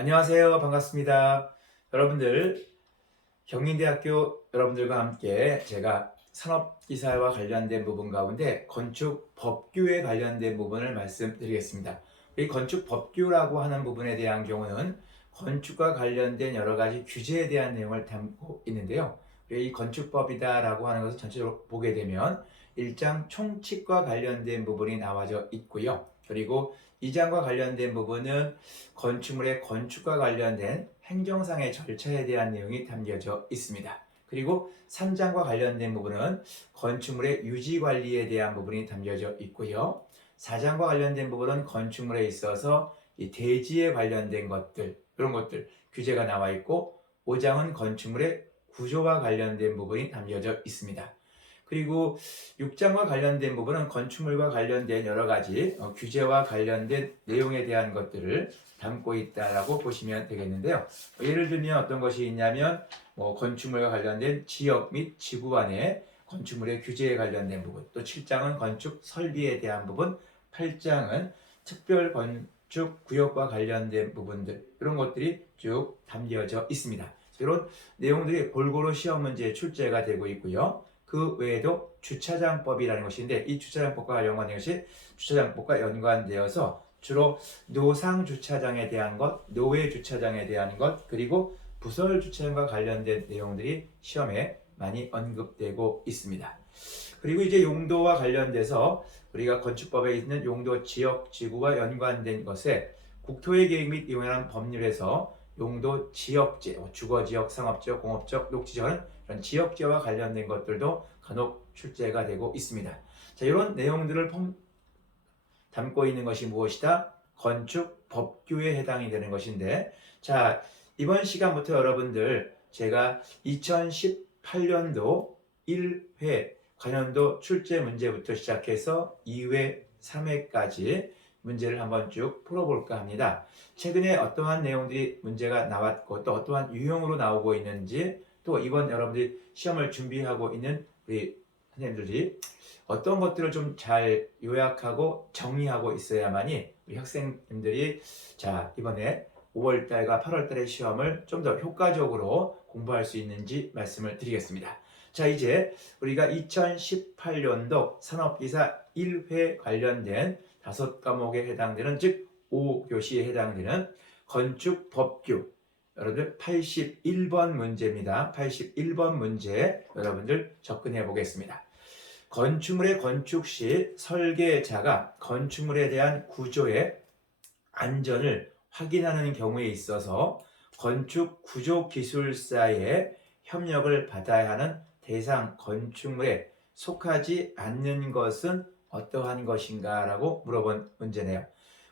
안녕하세요. 반갑습니다. 여러분들, 경인대학교 여러분들과 함께 제가 산업기사와 관련된 부분 가운데 건축 법규에 관련된 부분을 말씀드리겠습니다. 이 건축 법규라고 하는 부분에 대한 경우는 건축과 관련된 여러 가지 규제에 대한 내용을 담고 있는데요. 이 건축법이다라고 하는 것을 전체적으로 보게 되면 1장 총칙과 관련된 부분이 나와져 있고요. 그리고 2장과 관련된 부분은 건축물의 건축과 관련된 행정상의 절차에 대한 내용이 담겨져 있습니다. 그리고 3장과 관련된 부분은 건축물의 유지관리에 대한 부분이 담겨져 있고요. 4장과 관련된 부분은 건축물에 있어서 이 대지에 관련된 것들, 이런 것들 규제가 나와 있고, 5장은 건축물의 구조와 관련된 부분이 담겨져 있습니다. 그리고 6장과 관련된 부분은 건축물과 관련된 여러 가지 규제와 관련된 내용에 대한 것들을 담고 있다라고 보시면 되겠는데요. 예를 들면 어떤 것이 있냐면 건축물과 관련된 지역 및 지구 안에 건축물의 규제에 관련된 부분, 또 7장은 건축 설비에 대한 부분, 8장은 특별 건축 구역과 관련된 부분들, 이런 것들이 쭉 담겨져 있습니다. 이런 내용들이 골고루 시험 문제에 출제가 되고 있고요. 그 외에도 주차장법이라는 것인데, 이 주차장법과 연관된 것이 주차장법과 연관되어서 주로 노상 주차장에 대한 것, 노외 주차장에 대한 것, 그리고 부설 주차장과 관련된 내용들이 시험에 많이 언급되고 있습니다. 그리고 이제 용도와 관련돼서 우리가 건축법에 있는 용도 지역 지구와 연관된 것에 국토의 계획 및 이용하는 법률에서 용도 지역제, 주거지역, 상업지역, 공업지역, 녹지지역은 이런 지역제와 관련된 것들도 간혹 출제가 되고 있습니다. 자, 이런 내용들을 담고 있는 것이 무엇이다? 건축 법규에 해당이 되는 것인데, 자, 이번 시간부터 여러분들 제가 2018년도 1회 관련도 출제 문제부터 시작해서 2회, 3회까지 문제를 한번 쭉 풀어볼까 합니다. 최근에 어떠한 내용들이 문제가 나왔고 또 어떠한 유형으로 나오고 있는지, 또 이번 여러분들이 시험을 준비하고 있는 우리 선생님들이 어떤 것들을 좀 잘 요약하고 정리하고 있어야만이 우리 학생님들이 자, 이번에 5월달과 8월달의 시험을 좀 더 효과적으로 공부할 수 있는지 말씀을 드리겠습니다. 자, 이제 우리가 2018년도 산업기사 1회 관련된 5과목에 해당되는, 즉 5교시에 해당되는 건축법규, 여러분들 81번 문제입니다. 81번 문제 여러분들 접근해 보겠습니다. 건축물의 건축 시 설계자가 건축물에 대한 구조의 안전을 확인하는 경우에 있어서 건축 구조기술사의 협력을 받아야 하는 대상 건축물에 속하지 않는 것은 어떠한 것인가 라고 물어본 문제네요.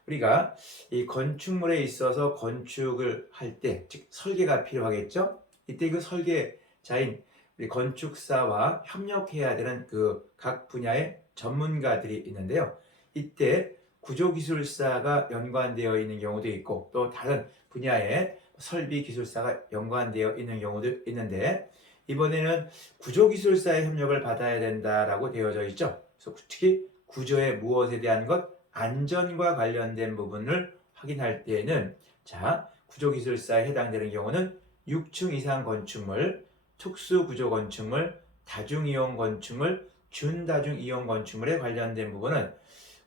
우리가 이 건축물에 있어서 건축을 할 때, 즉 설계가 필요하겠죠? 이때 그 설계자인 우리 건축사와 협력해야 되는 그 각 분야의 전문가들이 있는데요. 이때 구조기술사가 연관되어 있는 경우도 있고 또 다른 분야의 설비기술사가 연관되어 있는 경우도 있는데, 이번에는 구조기술사의 협력을 받아야 된다라고 되어져 있죠. 그래서 특히 구조의 무엇에 대한 것, 안전과 관련된 부분을 확인할 때에는 자, 구조기술사에 해당되는 경우는 6층 이상 건축물, 특수구조 건축물, 다중이용 건축물, 준다중이용 건축물에 관련된 부분은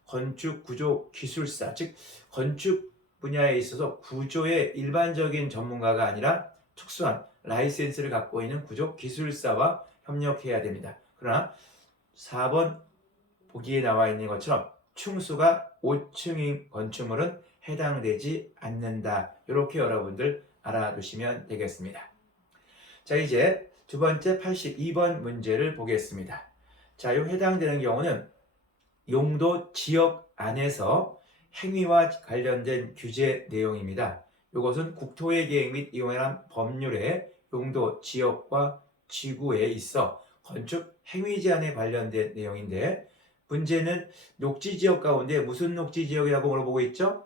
건축구조기술사, 즉 건축 분야에 있어서 구조의 일반적인 전문가가 아니라 특수한 라이센스를 갖고 있는 구조기술사와 협력해야 됩니다. 그러나 4번 보기에 나와 있는 것처럼 층수가 5층인 건축물은 해당되지 않는다. 이렇게 여러분들 알아두시면 되겠습니다. 자, 이제 두 번째 82번 문제를 보겠습니다. 자, 이 해당되는 경우는 용도 지역 안에서 행위와 관련된 규제 내용입니다. 이것은 국토의 계획 및 이용에 관한 법률의 용도 지역과 지구에 있어 건축 행위 제한에 관련된 내용인데, 문제는 녹지 지역 가운데 무슨 녹지 지역이라고 물어보고 있죠?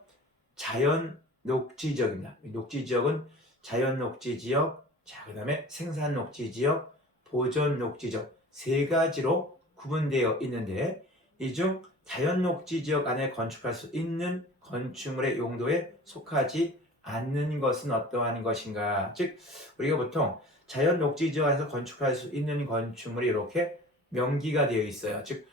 자연 녹지 지역입니다. 녹지 지역은 자연 녹지 지역, 자, 그 다음에 생산 녹지 지역, 보존 녹지 지역 세 가지로 구분되어 있는데, 이 중 자연 녹지 지역 안에 건축할 수 있는 건축물의 용도에 속하지 않는 것은 어떠한 것인가? 즉 우리가 보통 자연 녹지지역에서 건축할 수 있는 건축물이 이렇게 명기가 되어 있어요. 즉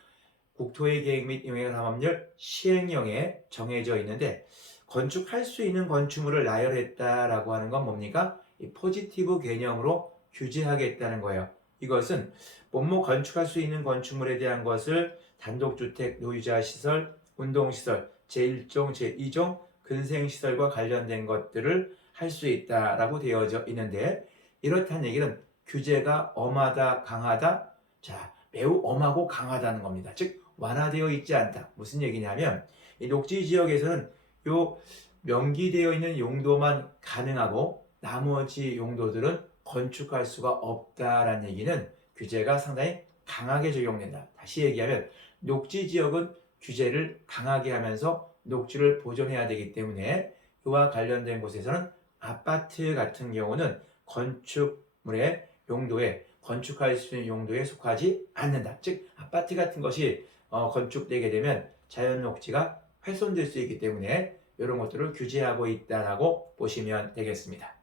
국토의 계획 및 용해 감압률 시행령에 정해져 있는데 건축할 수 있는 건축물을 나열했다라고 하는 건 뭡니까? 이 포지티브 개념으로 규제하겠다는 거예요. 이것은 뭐뭐 건축할 수 있는 건축물에 대한 것을 단독주택, 노유자 시설, 운동시설, 제1종, 제2종, 근생시설과 관련된 것들을 할 수 있다라고 되어져 있는데 이렇다는 얘기는 규제가 엄하다, 강하다? 자, 매우 엄하고 강하다는 겁니다. 즉 완화되어 있지 않다. 무슨 얘기냐면 이 녹지 지역에서는 요 명기되어 있는 용도만 가능하고 나머지 용도들은 건축할 수가 없다라는 얘기는 규제가 상당히 강하게 적용된다. 다시 얘기하면 녹지 지역은 규제를 강하게 하면서 녹지를 보존해야 되기 때문에 이와 관련된 곳에서는 아파트 같은 경우는 건축물의 용도에 건축할 수 있는 용도에 속하지 않는다. 즉 아파트 같은 것이 건축되게 되면 자연 녹지가 훼손될 수 있기 때문에 이런 것들을 규제하고 있다라고 보시면 되겠습니다.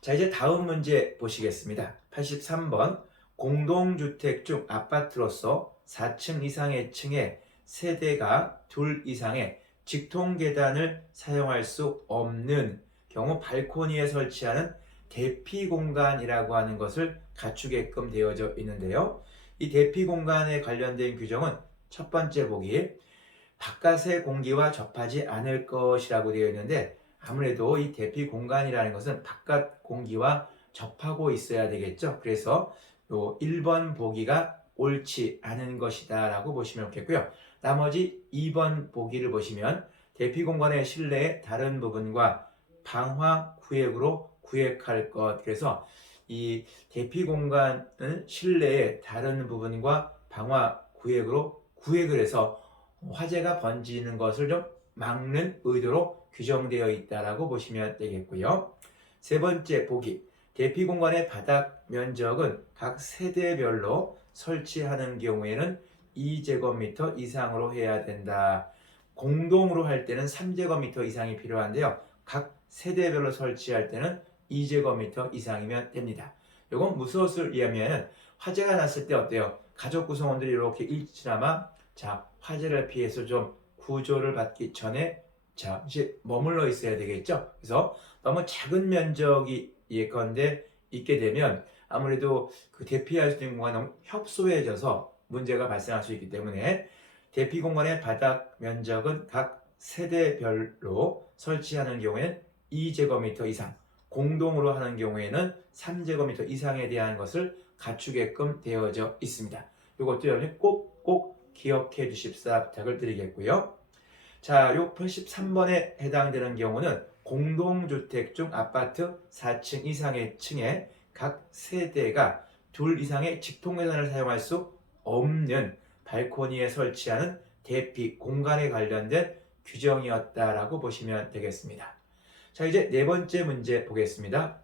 자, 이제 다음 문제 보시겠습니다. 83번 공동주택 중 아파트로서 4층 이상의 층에 세대가 둘 이상의 직통계단을 사용할 수 없는 경우 발코니에 설치하는 대피공간이라고 하는 것을 갖추게끔 되어져 있는데요. 이 대피공간에 관련된 규정은 첫 번째 보기 바깥의 공기와 접하지 않을 것이라고 되어 있는데 아무래도 이 대피 공간이라는 것은 바깥 공기와 접하고 있어야 되겠죠. 그래서 요 1번 보기가 옳지 않은 것이다 라고 보시면 좋겠고요. 나머지 2번 보기를 보시면 대피 공간의 실내의 다른 부분과 방화 구획으로 구획할 것. 그래서 이 대피 공간은 실내의 다른 부분과 방화 구획으로 구획을 해서 화재가 번지는 것을 좀 막는 의도로 규정되어 있다라고 보시면 되겠고요. 세 번째 보기 대피 공간의 바닥 면적은 각 세대별로 설치하는 경우에는 2제곱미터 이상으로 해야 된다. 공동으로 할 때는 3제곱미터 이상이 필요한데요. 각 세대별로 설치할 때는 2제곱미터 이상이면 됩니다. 이건 무엇을 의미하면 화재가 났을 때 어때요? 가족 구성원들이 이렇게 일치나마 자, 화재를 피해서 좀 구조를 받기 전에 잠시 머물러 있어야 되겠죠. 그래서 너무 작은 면적이 예컨대 있게 되면 아무래도 그 대피할 수 있는 공간이 너무 협소해져서 문제가 발생할 수 있기 때문에 대피 공간의 바닥 면적은 각 세대별로 설치하는 경우에는 2제곱미터 이상, 공동으로 하는 경우에는 3제곱미터 이상에 대한 것을 갖추게끔 되어져 있습니다. 이것도 여러분이 꼭 기억해 주십사 부탁을 드리겠고요. 자, 요 83번에 해당되는 경우는 공동주택 중 아파트 4층 이상의 층에 각 세대가 둘 이상의 직통계단을 사용할 수 없는 발코니에 설치하는 대피 공간에 관련된 규정이었다라고 보시면 되겠습니다. 자, 이제 네 번째 문제 보겠습니다.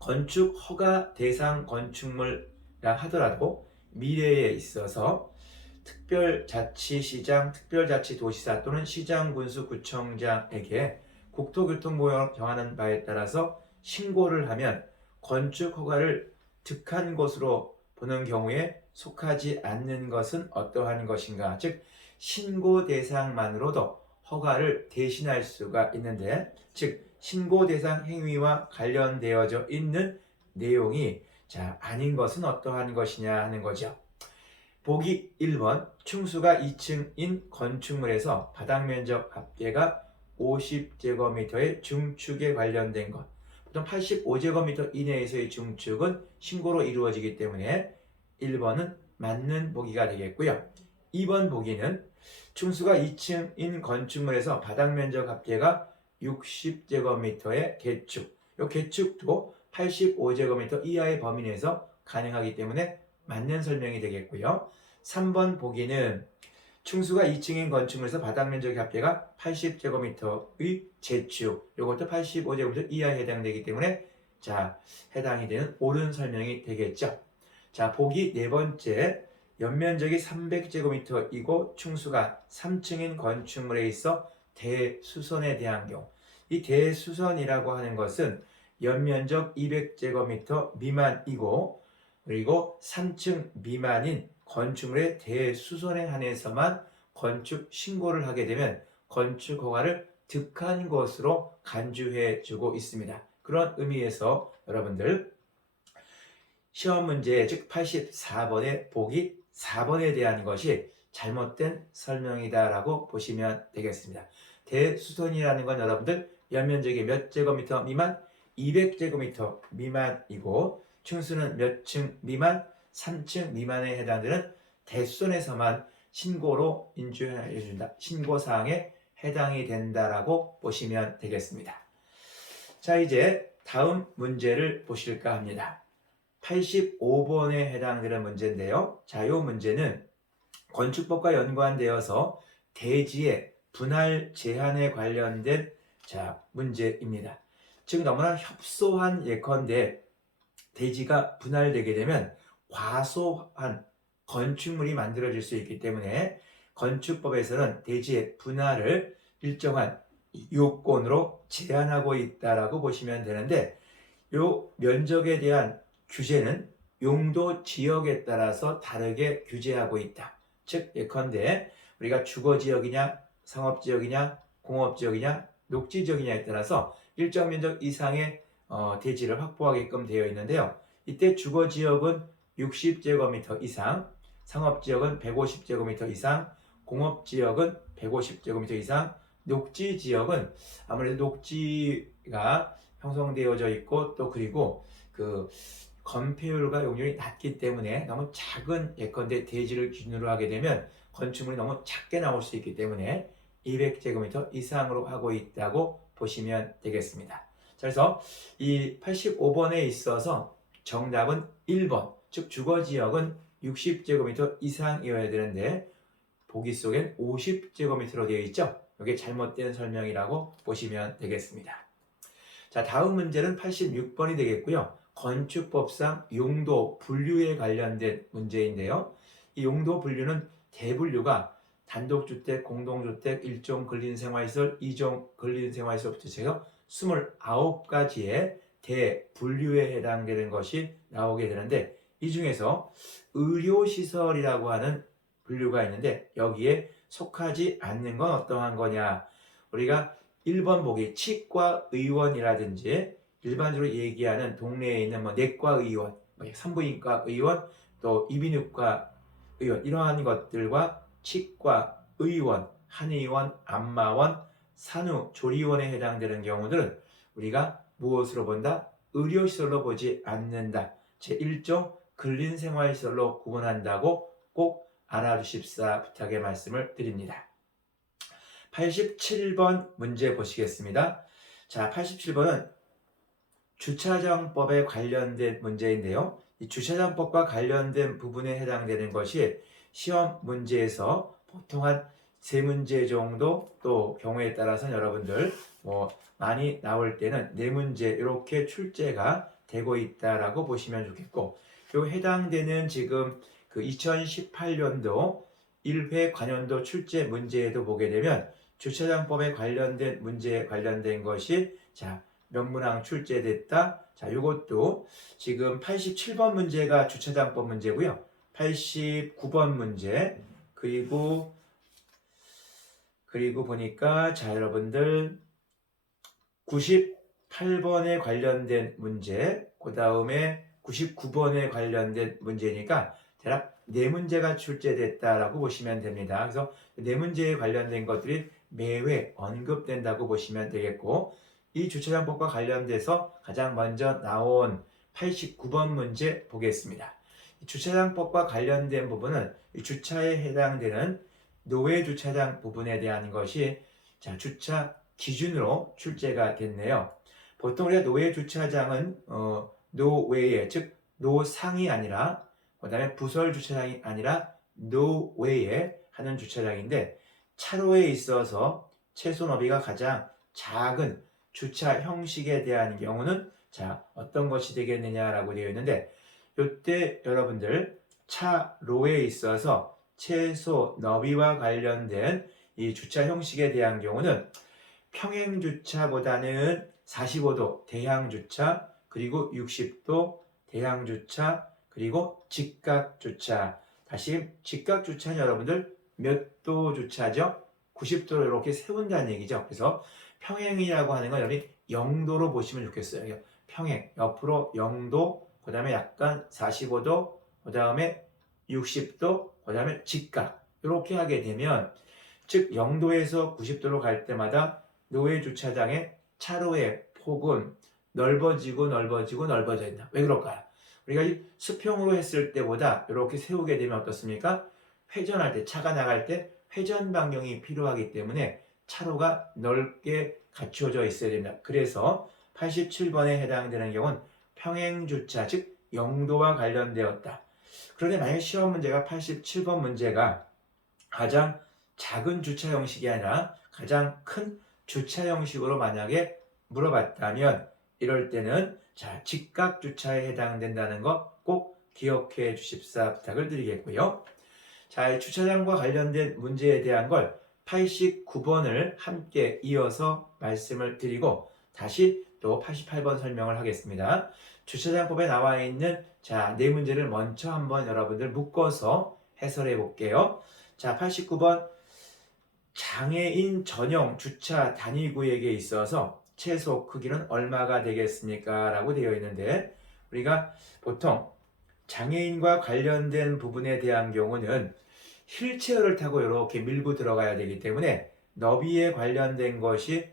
건축 허가 대상 건축물이라 하더라도 미래에 있어서 특별자치시장, 특별자치도시사 또는 시장군수구청장에게 국토교통부가 정하는 바에 따라서 신고를 하면 건축 허가를 득한 것으로 보는 경우에 속하지 않는 것은 어떠한 것인가? 즉 신고 대상만으로도 허가를 대신할 수가 있는데 즉 신고 대상 행위와 관련되어져 있는 내용이 아닌 것은 어떠한 것이냐 하는 거죠. 보기 1번 층수가 2층인 건축물에서 바닥면적 합계가 50제곱미터의 중축에 관련된 것. 보통 85제곱미터 이내에서의 중축은 신고로 이루어지기 때문에 1번은 맞는 보기가 되겠고요. 2번 보기는 층수가 2층인 건축물에서 바닥면적 합계가 60제곱미터의 개축. 이 개축도 85제곱미터 이하의 범위 내에서 가능하기 때문에 맞는 설명이 되겠고요. 3번 보기는 층수가 2층인 건축물에서 바닥 면적 합계가 80제곱미터의 재축, 이것도 85제곱미터 이하에 해당되기 때문에 해당이 되는 옳은 설명이 되겠죠. 보기 네 번째, 연면적이 300제곱미터이고 층수가 3층인 건축물에 있어 대수선에 대한 경우, 이 대수선이라고 하는 것은 연면적 200제곱미터 미만이고 그리고 3층 미만인 건축물의 대수선에 한해서만 건축 신고를 하게 되면 건축 허가를 득한 것으로 간주해 주고 있습니다. 그런 의미에서 여러분들 시험 문제 즉 84번의 보기 4번에 대한 것이 잘못된 설명이다라고 보시면 되겠습니다. 대수선이라는 건 여러분들 연면적이 몇 제곱미터 미만? 200제곱미터 미만이고 층수는 몇 층 미만? 3층 미만에 해당되는 대수선에서만 신고로 인주해 준다. 신고사항에 해당이 된다라고 보시면 되겠습니다. 자, 이제 다음 문제를 보실까 합니다. 85번에 해당되는 문제인데요. 자, 이 문제는 건축법과 연관되어서 대지의 분할 제한에 관련된 문제입니다. 즉 너무나 협소한 예컨대 대지가 분할되게 되면 과소한 건축물이 만들어질 수 있기 때문에 건축법에서는 대지의 분할을 일정한 요건으로 제한하고 있다라고 보시면 되는데 이 면적에 대한 규제는 용도 지역에 따라서 다르게 규제하고 있다. 즉 예컨대 우리가 주거지역이냐 상업지역이냐 공업지역이냐 녹지지역이냐에 따라서 일정 면적 이상의 대지를 확보하게끔 되어 있는데요. 이때 주거지역은 60제곱미터 이상, 상업지역은 150제곱미터 이상, 공업지역은 150제곱미터 이상, 녹지지역은 아무래도 녹지가 형성되어져 있고 또 그리고 그 건폐율과 용률이 낮기 때문에 너무 작은 예컨대 대지를 기준으로 하게 되면 건축물이 너무 작게 나올 수 있기 때문에 200제곱미터 이상으로 하고 있다고 보시면 되겠습니다. 자, 그래서 이 85번에 있어서 정답은 1번, 즉 주거지역은 60제곱미터 이상이어야 되는데 보기 속엔 50제곱미터로 되어 있죠. 이게 잘못된 설명이라고 보시면 되겠습니다. 자, 다음 문제는 86번이 되겠고요. 건축법상 용도 분류에 관련된 문제인데요. 이 용도 분류는 대분류가 단독주택, 공동주택, 1종 근린생활시설, 2종 근린생활시설부터 해서 29가지의 대분류에 해당되는 것이 나오게 되는데 이 중에서 의료시설이라고 하는 분류가 있는데 여기에 속하지 않는 건 어떠한 거냐. 우리가 1번 보기 치과의원이라든지 일반적으로 얘기하는 동네에 있는 내과의원, 산부인과 의원, 또 이비인후과 의원 이러한 것들과 치과의원, 한의원, 안마원, 산후조리원에 해당되는 경우들은 우리가 무엇으로 본다? 의료시설로 보지 않는다. 제1종 근린생활시설로 구분한다고 꼭 알아주십사 부탁의 말씀을 드립니다. 87번 문제 보시겠습니다. 자, 87번은 주차장법에 관련된 문제인데요. 이 주차장법과 관련된 부분에 해당되는 것이 시험 문제에서 보통 한 3문제 정도 또 경우에 따라서는 여러분들 많이 나올 때는 4문제 이렇게 출제가 되고 있다라고 보시면 좋겠고 요 해당되는 지금 그 2018년도 1회 관연도 출제 문제에도 보게 되면 주차장법에 관련된 문제에 관련된 것이 명문항 출제됐다. 자, 이것도 지금 87번 문제가 주차장법 문제고요. 89번 문제 그리고 보니까 여러분들 98번에 관련된 문제 그 다음에 99번에 관련된 문제니까 대략 4문제가 출제됐다라고 보시면 됩니다. 그래서 4문제에 관련된 것들이 매회 언급된다고 보시면 되겠고 이 주차장법과 관련돼서 가장 먼저 나온 89번 문제 보겠습니다. 주차장법과 관련된 부분은 주차에 해당되는 노외주차장 부분에 대한 것이 주차 기준으로 출제가 됐네요. 보통 우리가 노외주차장은 노외에 즉 노상이 아니라 그 다음에 부설주차장이 아니라 노외에 하는 주차장인데 차로에 있어서 최소 너비가 가장 작은 주차 형식에 대한 경우는 어떤 것이 되겠느냐라고 되어 있는데 이때 여러분들 차로에 있어서 최소 너비와 관련된 이 주차 형식에 대한 경우는 평행주차보다는 45도 대향주차, 그리고 60도 대향주차, 그리고 직각주차. 다시 직각주차는 여러분들 몇 도 주차죠? 90도로 이렇게 세운다는 얘기죠. 그래서 평행이라고 하는 건 여러분이 0도로 보시면 좋겠어요. 평행, 옆으로 0도, 그 다음에 약간 45도, 그 다음에 60도, 그 다음에 직각. 이렇게 하게 되면 즉 0도에서 90도로 갈 때마다 노외 주차장의 차로의 폭은 넓어지고 넓어지고 넓어져 있다. 왜 그럴까요? 우리가 이 수평으로 했을 때보다 이렇게 세우게 되면 어떻습니까? 회전할 때, 차가 나갈 때 회전 반경이 필요하기 때문에 차로가 넓게 갖추어져 있어야 됩니다. 그래서 87번에 해당되는 경우는 평행주차, 즉 0도와 관련되었다. 그런데 만약 시험 문제가 87번 문제가 가장 작은 주차 형식이 아니라 가장 큰 주차 형식으로 만약에 물어봤다면 이럴 때는 자, 직각 주차에 해당된다는 거 꼭 기억해 주십사 부탁을 드리겠고요. 자, 주차장과 관련된 문제에 대한 걸 89번을 함께 이어서 말씀을 드리고 다시 또 88번 설명을 하겠습니다. 주차장법에 나와 있는 자, 네 문제를 먼저 한번 여러분들 묶어서 해설해 볼게요. 자, 89번 장애인 전용 주차 단위구역에 있어서 최소 크기는 얼마가 되겠습니까? 라고 되어 있는데 우리가 보통 장애인과 관련된 부분에 대한 경우는 휠체어를 타고 이렇게 밀고 들어가야 되기 때문에 너비에 관련된 것이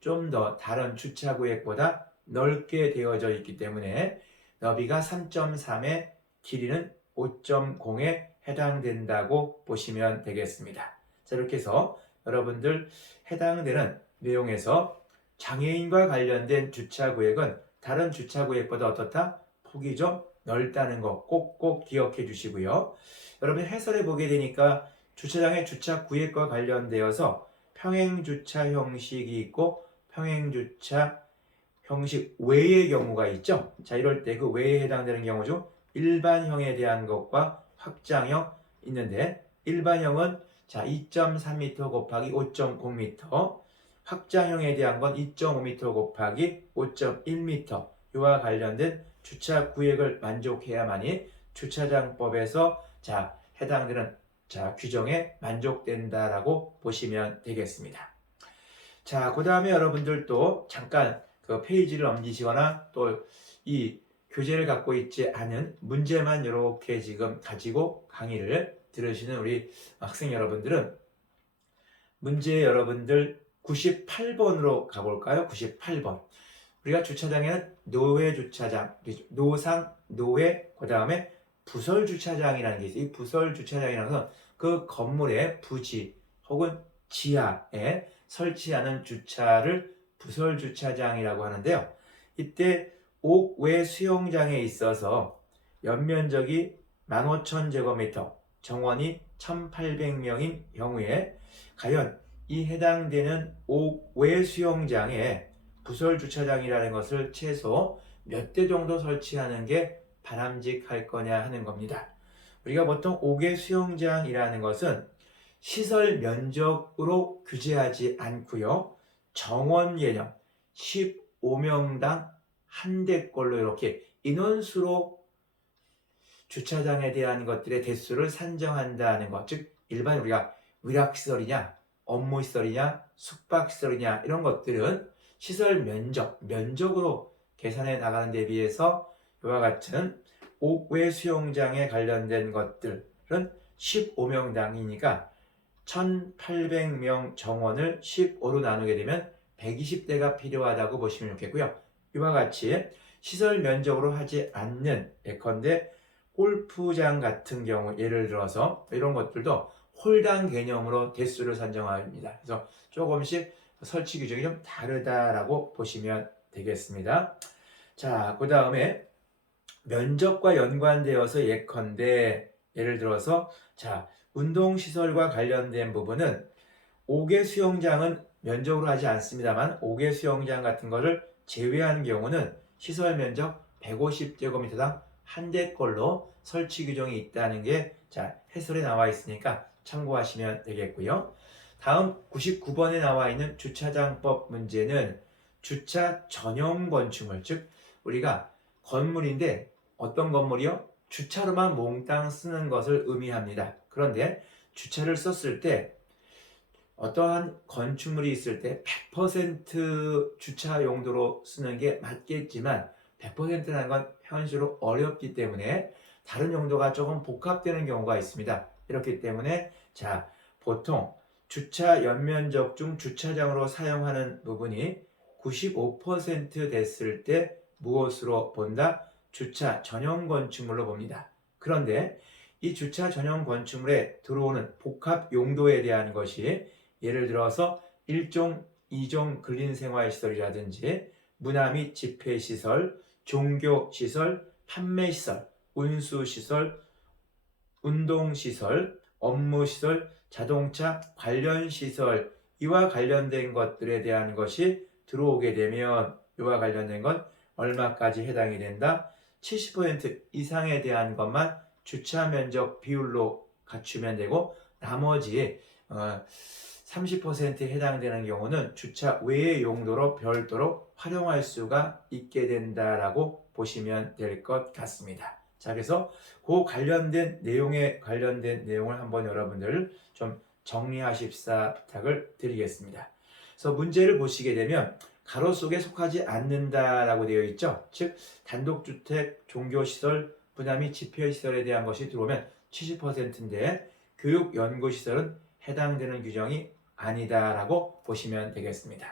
좀 더 다른 주차구역보다 넓게 되어져 있기 때문에 너비가 3.3에 길이는 5.0에 해당된다고 보시면 되겠습니다. 자, 이렇게 해서 여러분들 해당되는 내용에서 장애인과 관련된 주차구역은 다른 주차구역보다 어떻다? 폭이 좀 넓다는 거 꼭꼭 기억해 주시고요. 여러분 해설해 보게 되니까 주차장의 주차구역과 관련되어서 평행주차 형식이 있고 평행주차 형식 외의 경우가 있죠. 자, 이럴 때 그 외에 해당되는 경우죠. 일반형에 대한 것과 확장형 있는데 일반형은 자 2.3m 곱하기 5.0m, 확장형에 대한 건 2.5m 곱하기 5.1m 이와 관련된 주차 구역을 만족해야만이 주차장법에서 자 해당되는 자 규정에 만족된다라고 보시면 되겠습니다. 자, 그 다음에 여러분들도 잠깐 그 페이지를 넘기시거나 또 이 교재를 갖고 있지 않은 문제만 이렇게 지금 가지고 강의를 들으시는 우리 학생 여러분들은 문제 여러분들 98번으로 가볼까요? 98번. 우리가 주차장에는 노외 주차장, 노상, 노외, 그 다음에 부설 주차장이라는 게 있어요. 이 부설 주차장이라는 건 그 건물의 부지 혹은 지하에 설치하는 주차를 부설 주차장이라고 하는데요. 이때 옥외 수영장에 있어서 연면적이 15,000제곱미터, 정원이 1,800명인 경우에 과연 이 해당되는 옥외 수영장에 부설 주차장이라는 것을 최소 몇 대 정도 설치하는 게 바람직할 거냐 하는 겁니다. 우리가 보통 옥외 수영장이라는 것은 시설 면적으로 규제하지 않고요. 정원 개념 15명당 한 대꼴로 이렇게 인원수로 주차장에 대한 것들의 대수를 산정한다는 것. 즉 일반 우리가 위락시설이냐 업무시설이냐 숙박시설이냐 이런 것들은 시설 면적으로 계산해 나가는 데 비해서 이와 같은 옥외 수영장에 관련된 것들은 15명당이니까 1,800명 정원을 15로 나누게 되면 120대가 필요하다고 보시면 좋겠고요. 이와 같이 시설 면적으로 하지 않는 예컨대 골프장 같은 경우 예를 들어서 이런 것들도 홀당 개념으로 대수를 산정합니다. 그래서 조금씩 설치 규정이 좀 다르다라고 보시면 되겠습니다. 자, 그 다음에 면적과 연관되어서 예컨대 예를 들어서 자 운동시설과 관련된 부분은 5개 수영장은 면적으로 하지 않습니다만 5개 수영장 같은 거를 제외한 경우는 시설 면적 150제곱미터당 한 대꼴로 설치 규정이 있다는 게 자 해설에 나와 있으니까 참고하시면 되겠고요. 다음 99번에 나와 있는 주차장법 문제는 주차 전용 건축물, 즉 우리가 건물인데 어떤 건물이요? 주차로만 몽땅 쓰는 것을 의미합니다. 그런데 주차를 썼을 때 어떠한 건축물이 있을 때 100% 주차 용도로 쓰는 게 맞겠지만 100%라는 건 현실로 어렵기 때문에 다른 용도가 조금 복합되는 경우가 있습니다. 이렇기 때문에 자, 보통 주차 연면적 중 주차장으로 사용하는 부분이 95% 됐을 때 무엇으로 본다? 주차 전용 건축물로 봅니다. 그런데 이 주차 전용 건축물에 들어오는 복합 용도에 대한 것이 예를 들어서 1종, 2종 근린생활시설이라든지 문화 및 집회시설, 종교시설, 판매시설, 운수시설, 운동시설, 업무시설, 자동차 관련시설 이와 관련된 것들에 대한 것이 들어오게 되면 이와 관련된 건 얼마까지 해당이 된다? 70% 이상에 대한 것만 주차 면적 비율로 갖추면 되고 나머지 30%에 해당되는 경우는 주차 외의 용도로 별도로 활용할 수가 있게 된다라고 보시면 될 것 같습니다. 자, 그래서 그 관련된 내용을 한번 여러분들 좀 정리하십사 부탁을 드리겠습니다. 그래서 문제를 보시게 되면 가로 속에 속하지 않는다라고 되어 있죠. 즉 단독주택, 종교시설, 문화 및 집회시설에 대한 것이 들어오면 70%인데 교육연구시설은 해당되는 규정이 아니다라고 보시면 되겠습니다.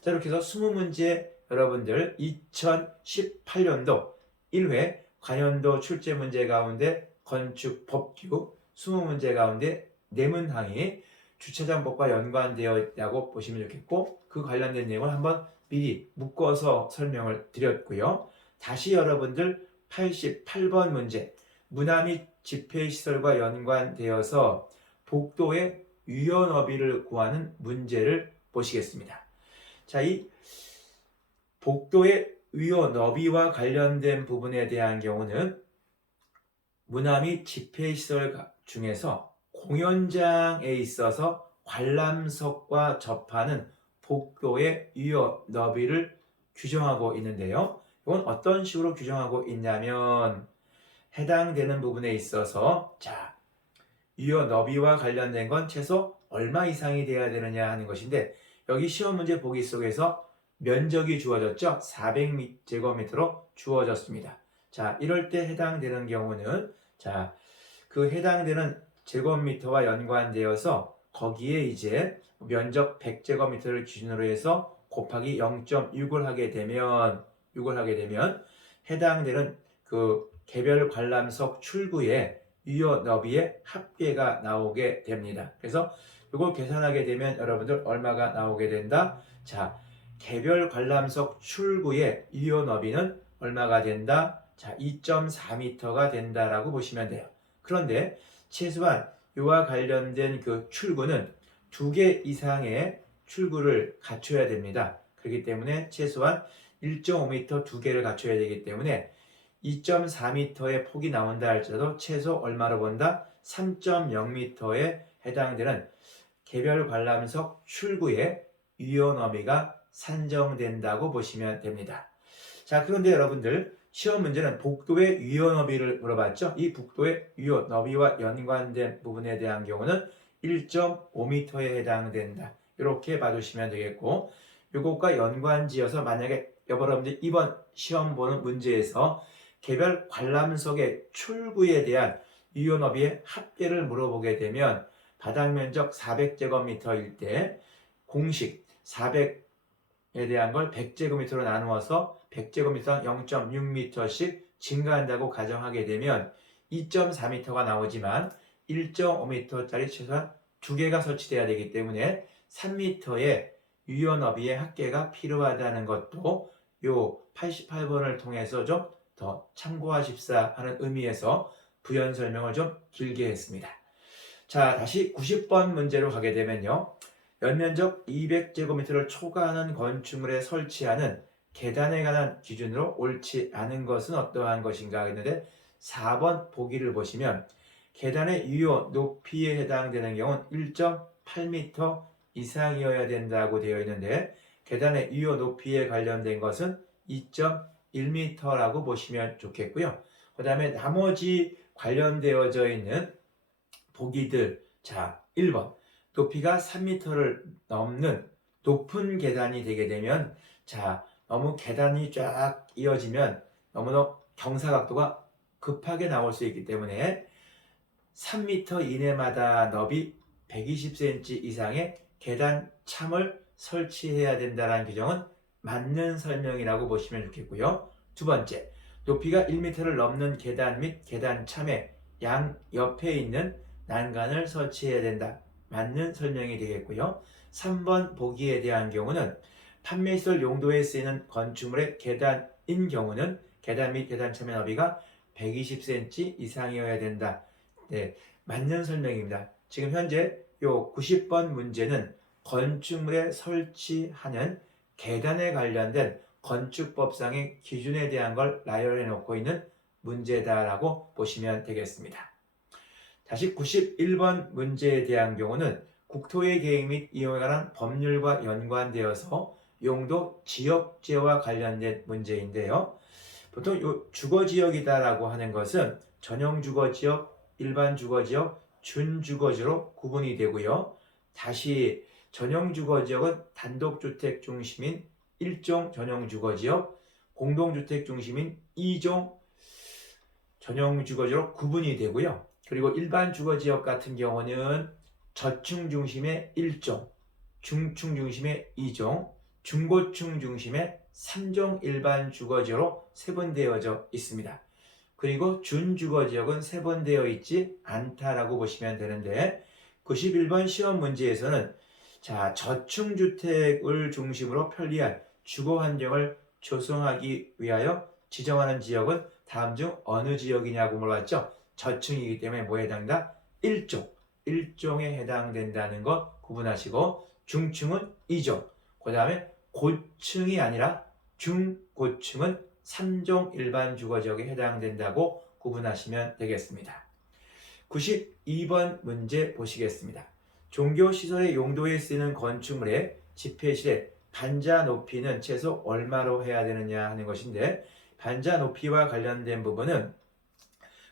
자, 이렇게 해서 20문제 여러분들 2018년도 1회 관연도 출제 문제 가운데 건축 법규 20문제 가운데 내문항이 주차장법과 연관되어 있다고 보시면 좋겠고 그 관련된 내용을 한번 미리 묶어서 설명을 드렸고요. 다시 여러분들 88번 문제 문화 및 집회시설과 연관되어서 복도의 유연너비를 구하는 문제를 보시겠습니다. 자, 이 복도의 유연너비와 관련된 부분에 대한 경우는 문화 및 집회시설 중에서 공연장에 있어서 관람석과 접하는 복도의 유연너비를 규정하고 있는데요. 이건 어떤 식으로 규정하고 있냐면 해당되는 부분에 있어서 자, 유연너비와 관련된 건 최소 얼마 이상이 돼야 되느냐 하는 것인데 여기 시험 문제 보기 속에서 면적이 주어졌죠. 400제곱미터로 주어졌습니다. 자, 이럴 때 해당되는 경우는 자, 그 해당되는 제곱미터와 연관되어서 거기에 이제 면적 100제곱미터를 기준으로 해서 곱하기 0.6을 하게 되면 해당되는 그 개별 관람석 출구에 유연너비의 합계가 나오게 됩니다. 그래서 이걸 계산하게 되면 여러분들 얼마가 나오게 된다? 자, 개별 관람석 출구의 유연너비는 얼마가 된다? 자, 2.4m가 된다라고 보시면 돼요. 그런데 최소한 이와 관련된 그 출구는 2개 이상의 출구를 갖춰야 됩니다. 그렇기 때문에 최소한 1.5m 2개를 갖춰야 되기 때문에 2.4m의 폭이 나온다 할지라도 최소 얼마로 본다? 3.0m에 해당되는 개별 관람석 출구의 유연너비가 산정된다고 보시면 됩니다. 자, 그런데 여러분들 시험 문제는 복도의 유연너비를 물어봤죠. 이 복도의 유연너비와 연관된 부분에 대한 경우는 1.5m에 해당된다. 이렇게 봐주시면 되겠고 이것과 연관지어서 만약에 여러분들 이번 시험 보는 문제에서 개별 관람석의 출구에 대한 유연너비의 합계를 물어보게 되면 바닥면적 400제곱미터일 때 공식 400에 대한 걸 100제곱미터로 나누어서 100제곱미터 0.6m씩 증가한다고 가정하게 되면 2.4m가 나오지만 1.5m짜리 최소한 2개가 설치돼야 되기 때문에 3m의 유연너비의 합계가 필요하다는 것도 요 88번을 통해서 좀 더 참고하십사 하는 의미에서 부연 설명을 좀 길게 했습니다. 자, 다시 90번 문제로 가게 되면요. 연면적 200제곱미터를 초과하는 건축물에 설치하는 계단에 관한 기준으로 옳지 않은 것은 어떠한 것인가 했는데 4번 보기를 보시면 계단의 유효 높이에 해당되는 경우는 1.8m 이상이어야 된다고 되어 있는데 계단의 유효 높이에 관련된 것은 2.1m라고 보시면 좋겠고요. 그 다음에 나머지 관련되어져 있는 보기들, 자 1번 높이가 3m를 넘는 높은 계단이 되게 되면, 자 너무 계단이 쫙 이어지면 너무나 경사각도가 급하게 나올 수 있기 때문에 3m 이내마다 너비 120cm 이상의 계단 참을 설치해야 된다는 규정은 맞는 설명이라고 보시면 좋겠고요. 두 번째, 높이가 1m를 넘는 계단 및 계단 참의 양 옆에 있는 난간을 설치해야 된다. 맞는 설명이 되겠고요. 3번 보기에 대한 경우는 판매시설 용도에 쓰이는 건축물의 계단인 경우는 계단 및 계단 참의 너비가 120cm 이상이어야 된다. 네, 맞는 설명입니다. 지금 현재 요 90번 문제는 건축물에 설치하는 계단에 관련된 건축법상의 기준에 대한 걸 나열해 놓고 있는 문제다라고 보시면 되겠습니다. 다시 91번 문제에 대한 경우는 국토의 계획 및 이용에 관한 법률과 연관되어서 용도 지역제와 관련된 문제인데요. 보통 요 주거지역이다라고 하는 것은 전용주거지역, 일반 주거지역, 준주거지로 구분이 되고요. 다시 전용주거지역은 단독주택 중심인 1종 전용주거지역, 공동주택 중심인 2종 전용주거지로 구분이 되고요. 그리고 일반 주거지역 같은 경우는 저층 중심의 1종, 중층 중심의 2종, 중고층 중심의 3종 일반 주거지역으로 세분되어져 있습니다. 그리고 준주거지역은 세분되어 있지 않다라고 보시면 되는데 91번 시험 문제에서는 자 저층주택을 중심으로 편리한 주거환경을 조성하기 위하여 지정하는 지역은 다음 중 어느 지역이냐고 물어봤죠. 저층이기 때문에 뭐에 해당한다? 1종에 해당된다는 것 구분하시고 중층은 2종, 그 다음에 고층이 아니라 중고층은 3종 일반 주거지역에 해당된다고 구분하시면 되겠습니다. 92번 문제 보시겠습니다. 종교시설의 용도에 쓰이는 건축물의 집회실의 반자 높이는 최소 얼마로 해야 되느냐 하는 것인데, 반자 높이와 관련된 부분은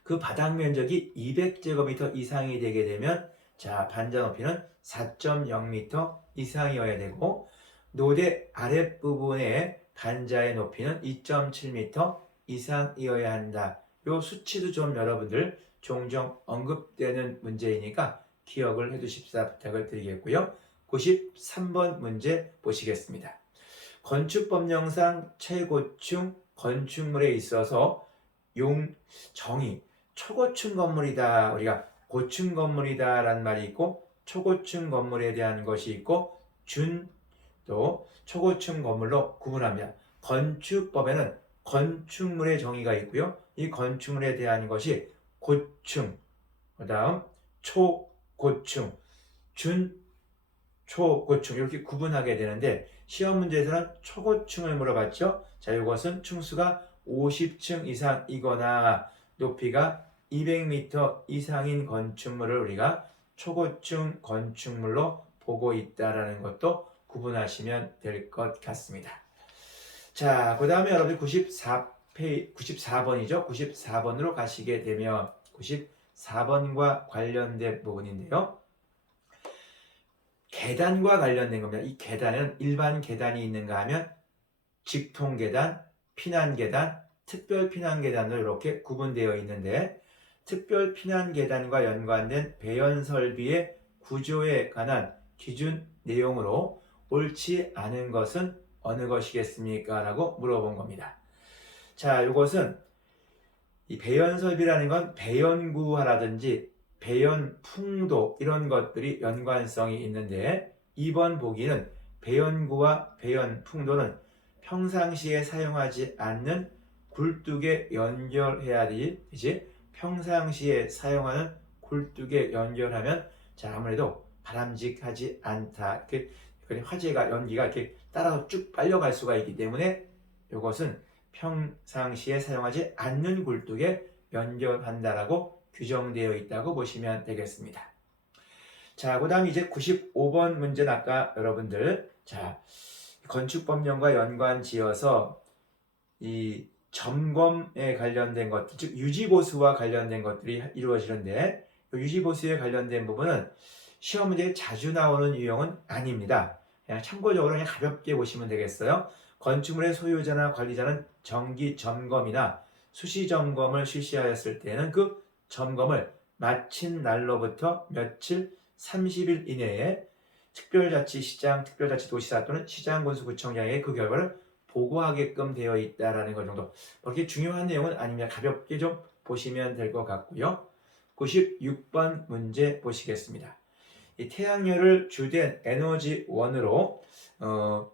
그 바닥 면적이 200제곱미터 이상이 되게 되면 자 반자 높이는 4.0m 이상이어야 되고, 노대 아랫부분의 반자의 높이는 2.7m 이상이어야 한다. 요 수치도 좀 여러분들 종종 언급되는 문제이니까 기억을 해두십사 부탁을 드리겠고요. 93번 문제 보시겠습니다. 건축법령상 최고층 건축물에 있어서 정의 초고층 건물이다, 우리가 고층 건물이다 라는 말이 있고, 초고층 건물에 대한 것이 있고, 또 초고층 건물로 구분합니다. 건축법에는 건축물의 정의가 있고요. 이 건축물에 대한 것이 고층, 그 다음 초고층, 초고층 이렇게 구분하게 되는데, 시험 문제에서는 초고층을 물어봤죠. 자, 이것은 층수가 50층 이상이거나 높이가 200m 이상인 건축물을 우리가 초고층 건축물로 보고 있다라는 것도 구분하시면 될 것 같습니다. 자, 그 다음에 여러분 94번이죠. 94번으로 가시게 되면 94번과 관련된 부분인데요. 계단과 관련된 겁니다. 이 계단은 일반 계단이 있는가 하면 직통계단, 피난계단, 특별피난계단으로 이렇게 구분되어 있는데, 특별피난계단과 연관된 배연설비의 구조에 관한 기준 내용으로 옳지 않은 것은 어느 것이겠습니까? 라고 물어본 겁니다. 자, 이것은 이 배연설비라는 건 배연구화라든지 배연풍도 이런 것들이 연관성이 있는데, 2번 보기는 배연구와 배연풍도는 평상시에 사용하지 않는 굴뚝에 연결해야 되지, 평상시에 사용하는 굴뚝에 연결하면 자 아무래도 바람직하지 않다. 화재가 연기가 이렇게 따라서 쭉 빨려갈 수가 있기 때문에 이것은 평상시에 사용하지 않는 굴뚝에 연결한다라고 규정되어 있다고 보시면 되겠습니다. 자, 그 다음 이제 95번 문제는 아까 여러분들, 자, 건축법령과 연관 지어서 이 점검에 관련된 것들, 즉 유지보수와 관련된 것들이 이루어지는데, 유지보수에 관련된 부분은 시험 문제에 자주 나오는 유형은 아닙니다. 그냥 참고적으로 그냥 가볍게 보시면 되겠어요. 건축물의 소유자나 관리자는 정기 점검이나 수시 점검을 실시하였을 때는 그 점검을 마친 날로부터 며칠 30일 이내에 특별자치시장, 특별자치도시사 또는 시장군수구청장에게 그 결과를 보고하게끔 되어 있다라는 것 정도. 그렇게 중요한 내용은 아니면 가볍게 좀 보시면 될 것 같고요. 96번 문제 보시겠습니다. 이 태양열을 주된 에너지원으로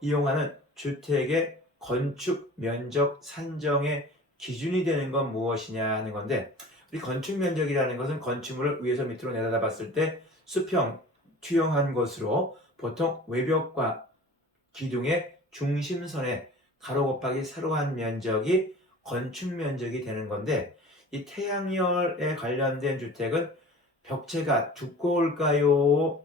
이용하는 주택의 건축 면적 산정의 기준이 되는 건 무엇이냐 하는 건데, 우리 건축 면적이라는 것은 건축물을 위에서 밑으로 내려다 봤을 때 수평, 투영한 것으로 보통 외벽과 기둥의 중심선에 가로 곱하기 세로 한 면적이 건축 면적이 되는 건데, 이 태양열에 관련된 주택은 벽체가 두꺼울까요?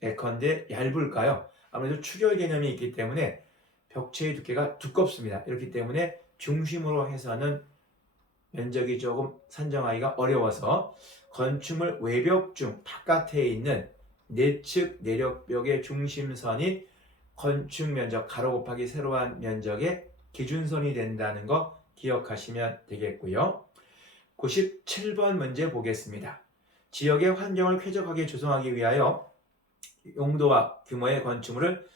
예컨대 얇을까요? 아무래도 추결 개념이 있기 때문에 벽체의 두께가 두껍습니다. 이렇기 때문에 중심으로 해서는 면적이 조금 산정하기가 어려워서 건축물 외벽 중 바깥에 있는 내측 내력벽의 중심선이 건축 면적 가로 곱하기 세로 한 면적의 기준선이 된다는 거 기억하시면 되겠고요. 97번 문제 보겠습니다. 지역의 환경을 쾌적하게 조성하기 위하여 용도와 규모의 건축물을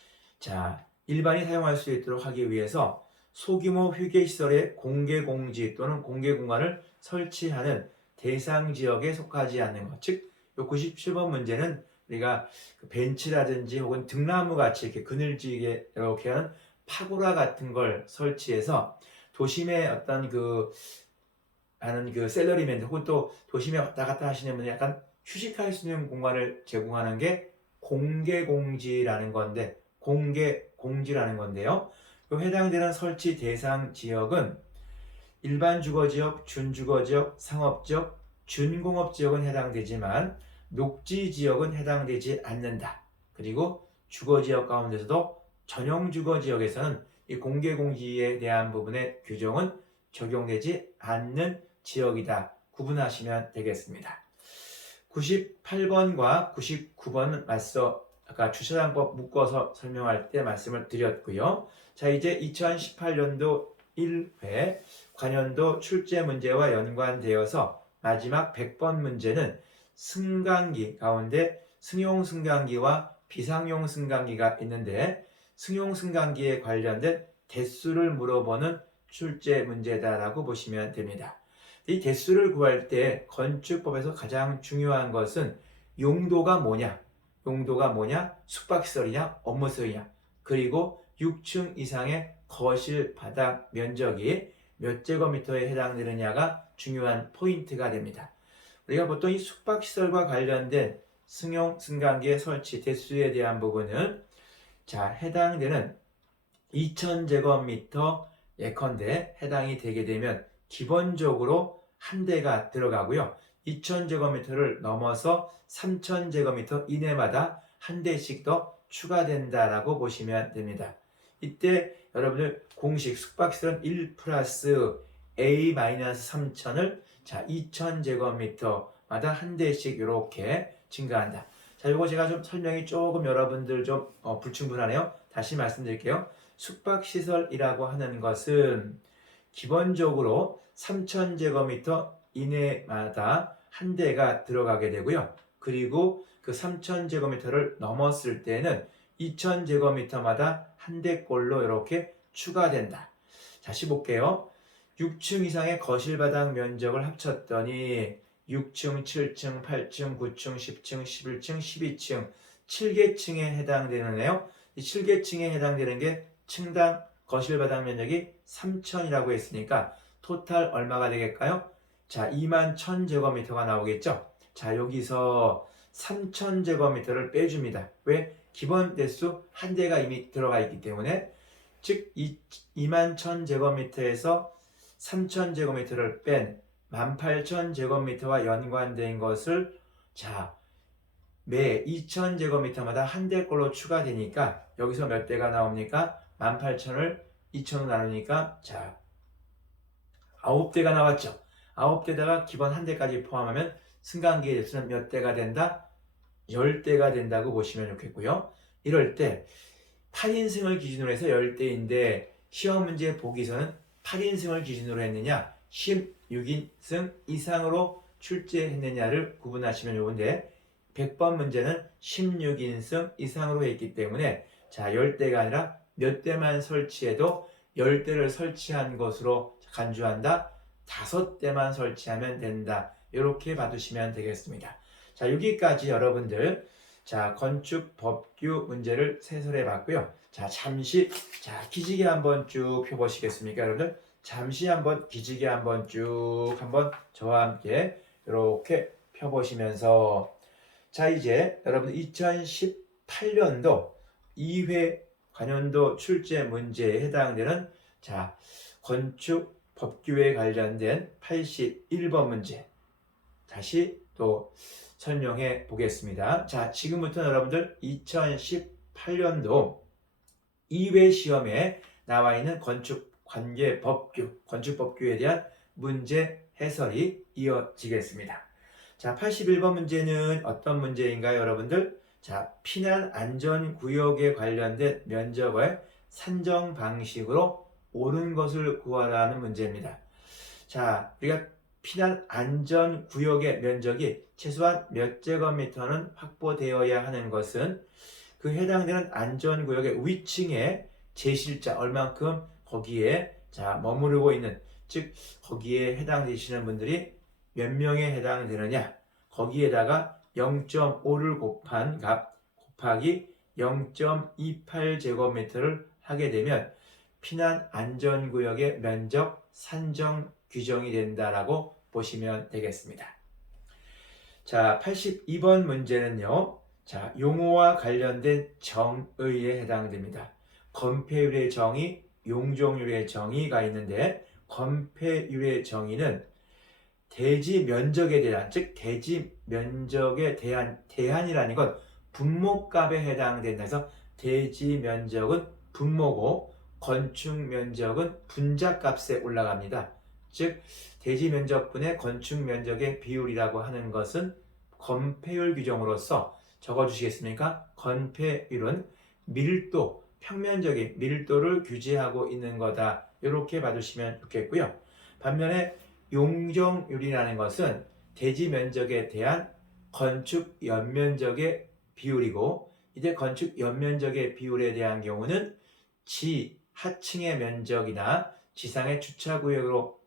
일반이 사용할 수 있도록 하기 위해서 소규모 휴게시설의 공개공지 또는 공개공간을 설치하는 대상 지역에 속하지 않는 것. 즉, 97번 문제는 우리가 벤치라든지 혹은 등나무 같이 이렇게 그늘지게 이렇게 하는 파고라 같은 걸 설치해서 도심의 어떤 하는 샐러리맨 혹은 또 도심에 왔다 갔다 하시는 분이 약간 휴식할 수 있는 공간을 제공하는 게 공개공지라는 건데, 공개공지라는 건데요. 해당되는 설치 대상 지역은 일반 주거지역, 준주거지역, 상업지역, 준공업지역은 해당되지만 녹지지역은 해당되지 않는다. 그리고 주거지역 가운데서도 전용주거지역에서는 이 공개공지에 대한 부분의 규정은 적용되지 않는 지역이다. 구분하시면 되겠습니다. 98번과 99번은 맞서 아까 주차장법 묶어서 설명할 때 말씀을 드렸고요. 자, 이제 2018년도 1회 관연도 출제 문제와 연관되어서 마지막 100번 문제는 승강기 가운데 승용 승강기와 비상용 승강기가 있는데, 승용 승강기에 관련된 대수를 물어보는 출제 문제다라고 보시면 됩니다. 이 대수를 구할 때 건축법에서 가장 중요한 것은 용도가 뭐냐, 숙박시설이냐, 업무시설이냐, 그리고 6층 이상의 거실 바닥 면적이 몇 제곱미터에 해당되느냐가 중요한 포인트가 됩니다. 우리가 보통 이 숙박시설과 관련된 승용 승강기의 설치 대수에 대한 부분은 해당되는 2000제곱미터 예컨대 해당이 되게 되면 기본적으로 한 대가 들어가고요. 2000제곱미터를 넘어서 3000제곱미터 이내마다 한 대씩 더 추가된다라고 보시면 됩니다. 이때 여러분들 공식 숙박시설은 1 플러스 A-3000을 2000제곱미터마다 한 대씩 이렇게 증가한다. 자, 이거 제가 좀 설명이 조금 여러분들 좀 불충분하네요. 다시 말씀드릴게요. 숙박시설이라고 하는 것은 기본적으로 3000제곱미터 이내마다 한 대가 들어가게 되고요. 그리고 그 3000제곱미터를 넘었을 때는 2000제곱미터마다 한 대꼴로 이렇게 추가된다. 다시 볼게요. 6층 이상의 거실 바닥 면적을 합쳤더니 6층, 7층, 8층, 9층, 10층, 11층, 12층, 7개층에 해당되는데요. 이 7개층에 해당되는 게 층당 거실 바닥 면적이 3000이라고 했으니까 토탈 얼마가 되겠까요? 21,000제곱미터가 나오겠죠? 여기서 3000제곱미터를 빼줍니다. 왜? 기본 대수 한 대가 이미 들어가 있기 때문에, 즉 21,000제곱미터에서 3000제곱미터를 뺀 18,000제곱미터와 연관된 것을 매 2000제곱미터마다 한 대꼴로 추가되니까 여기서 몇 대가 나옵니까? 18,000을 2,000으로 나누니까 자 9대가 나왔죠. 9대다가 기본 한 대까지 포함하면 승강기의 대수는 몇 대가 된다? 10대가 된다고 보시면 좋겠고요. 이럴 때 8인승을 기준으로 해서 10대인데 시험 문제 보기서는 8인승을 기준으로 했느냐 16인승 이상으로 출제했느냐를 구분하시면 좋은데 100번 문제는 16인승 이상으로 했기 때문에 자 10대가 아니라 몇 대만 설치해도 10대를 설치한 것으로 간주한다. 5대만 설치하면 된다. 이렇게 봐두시면 되겠습니다. 자 여기까지 여러분들 자 건축 법규 문제를 세설해 봤고요. 자 잠시 자 기지개 한번 쭉 펴보시겠습니까 여러분들? 잠시 한번 기지개 한번 쭉 한번 저와 함께 이렇게 펴보시면서 자 이제 여러분 2018년도 2회 관연도 출제 문제에 해당되는 자 건축 법규에 관련된 81번 문제 다시 또 설명해 보겠습니다. 자 지금부터 여러분들 2018년도 2회 시험에 나와 있는 건축 관계 법규, 건축 법규에 대한 문제 해설이 이어지겠습니다. 자, 81번 문제는 어떤 문제인가요, 여러분들? 자, 피난 안전 구역에 관련된 면적을 산정 방식으로 옳은 것을 구하라는 문제입니다. 자, 우리가 피난 안전 구역의 면적이 최소한 몇 제곱미터는 확보되어야 하는 것은 그 해당되는 안전 구역의 위층에 제실자 얼만큼 거기에 자 머무르고 있는 즉 거기에 해당되시는 분들이 몇 명에 해당되느냐 거기에다가 0.5를 곱한 값 곱하기 0.28제곱미터를 하게 되면 피난 안전구역의 면적 산정 규정이 된다라고 보시면 되겠습니다. 자 82번 문제는요. 자 용어와 관련된 정의에 해당됩니다. 건폐율의 정의, 용적률의 정의가 있는데 건폐율의 정의는 대지 면적에 대한 즉 대지 면적에 대한 대한이라는 건 분모값에 해당된다 해서 대지 면적은 분모고 건축 면적은 분자값에 올라갑니다. 즉 대지 면적분의 건축 면적의 비율이라고 하는 것은 건폐율 규정으로서 적어주시겠습니까? 건폐율은 밀도, 평면적인 밀도를 규제하고 있는 거다. 이렇게 봐주시면 좋겠고요. 반면에 용적률이라는 것은 대지 면적에 대한 건축 연면적의 비율이고 이때 건축 연면적의 비율에 대한 경우는 지 하층의 면적이나 지상의 주차구역으로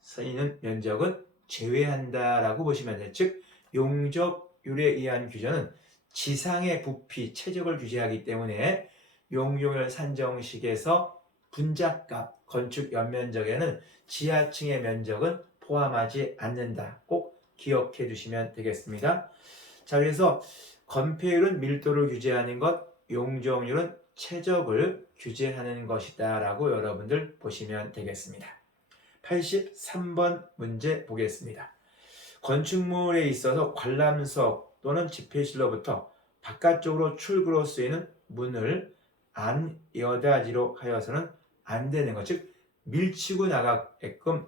쓰이는 면적은 제외한다라고 보시면 돼요. 즉 용적률에 의한 규정은 지상의 부피, 최적을 규제하기 때문에 용적률 산정식에서 분자값, 건축 연면적에는 지하층의 면적은 포함하지 않는다. 꼭 기억해 주시면 되겠습니다. 자, 그래서 건폐율은 밀도를 규제하는 것, 용적률은 최적을 규제하는 것이다 라고 여러분들 보시면 되겠습니다. 83번 문제 보겠습니다. 건축물에 있어서 관람석 또는 집회실로부터 바깥쪽으로 출구로 쓰이는 문을 안 여닫이로 하여서는 안 되는 것, 즉 밀치고 나가게끔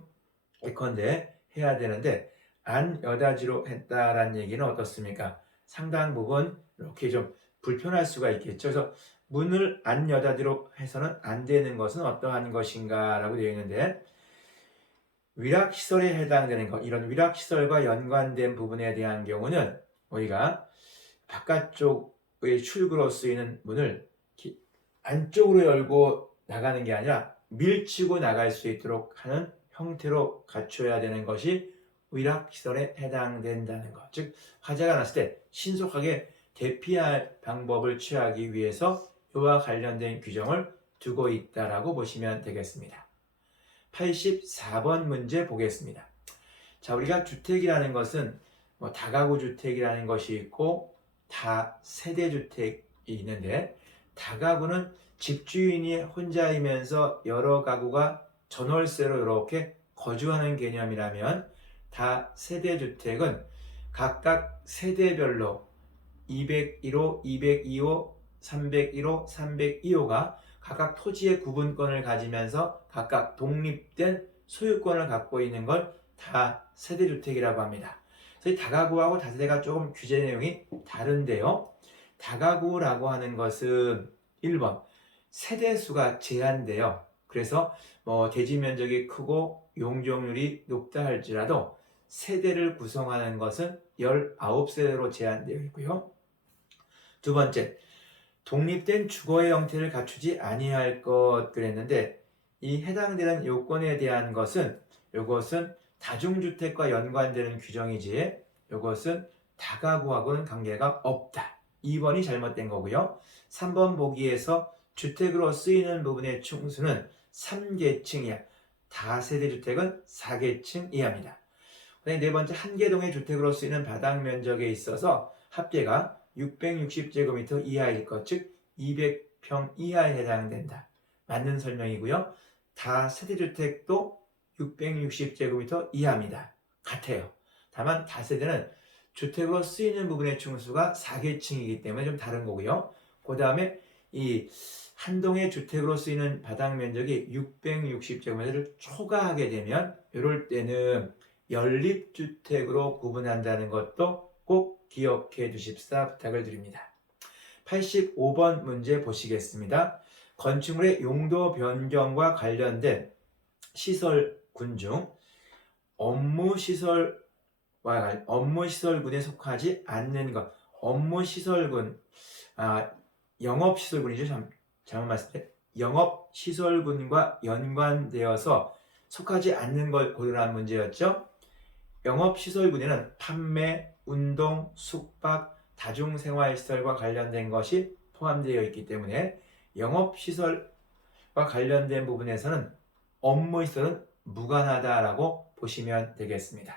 예컨대 해야 되는데 안 여닫이로 했다라는 얘기는 어떻습니까? 상당 부분 이렇게 좀 불편할 수가 있겠죠. 그래서 문을 안 여닫이로 해서는 안 되는 것은 어떠한 것인가 라고 되어 있는데 위락시설에 해당되는 것, 이런 위락시설과 연관된 부분에 대한 경우는 우리가 바깥쪽의 출구로 쓰이는 문을 안쪽으로 열고 나가는 게 아니라 밀치고 나갈 수 있도록 하는 형태로 갖춰야 되는 것이 위락시설에 해당된다는 것. 즉 화재가 났을 때 신속하게 대피할 방법을 취하기 위해서 이와 관련된 규정을 두고 있다라고 보시면 되겠습니다. 84번 문제 보겠습니다. 자, 우리가 주택이라는 것은 다가구 주택이라는 것이 있고 다세대 주택이 있는데 다가구는 집주인이 혼자이면서 여러 가구가 전월세로 이렇게 거주하는 개념이라면 다세대 주택은 각각 세대별로 201호, 202호, 301호, 302호가 각각 토지의 구분권을 가지면서 각각 독립된 소유권을 갖고 있는 걸 다세대주택이라고 합니다. 그래서 다가구하고 다세대가 조금 규제 내용이 다른데요. 다가구라고 하는 것은 1번 세대수가 제한돼요. 그래서 대지 면적이 크고 용적률이 높다 할지라도 세대를 구성하는 것은 19세대로 제한되어 있고요. 두 번째, 독립된 주거의 형태를 갖추지 아니할 것 그랬는데 이 해당되는 요건에 대한 것은 이것은 다중주택과 연관되는 규정이지 이것은 다가구하고는 관계가 없다. 2번이 잘못된 거고요. 3번 보기에서 주택으로 쓰이는 부분의 층수는 3계층이야. 다세대 주택은 4계층 이하입니다. 네 번째, 한 개동의 주택으로 쓰이는 바닥 면적에 있어서 합계가 660제곱미터 이하일 것, 즉 200평 이하에 해당된다. 맞는 설명이고요. 다세대주택도 660제곱미터 이하입니다. 같아요. 다만 다세대는 주택으로 쓰이는 부분의 층수가 4계층이기 때문에 좀 다른 거고요. 그 다음에 이 한 동의 주택으로 쓰이는 바닥 면적이 660제곱미터를 초과하게 되면 이럴 때는 연립주택으로 구분한다는 것도 꼭 기억해 주십사 부탁을 드립니다. 85번 문제 보시겠습니다. 건축물의 용도 변경과 관련된 시설군 중 업무시설군에 속하지 않는 것. 업무시설군, 영업시설군이죠. 잘못 말씀드렸어요. 영업시설군과 연관되어서 속하지 않는 걸 고르라는 문제였죠. 영업시설군에는 판매, 운동, 숙박, 다중생활시설과 관련된 것이 포함되어 있기 때문에 영업시설과 관련된 부분에서는 업무시설은 무관하다라고 보시면 되겠습니다.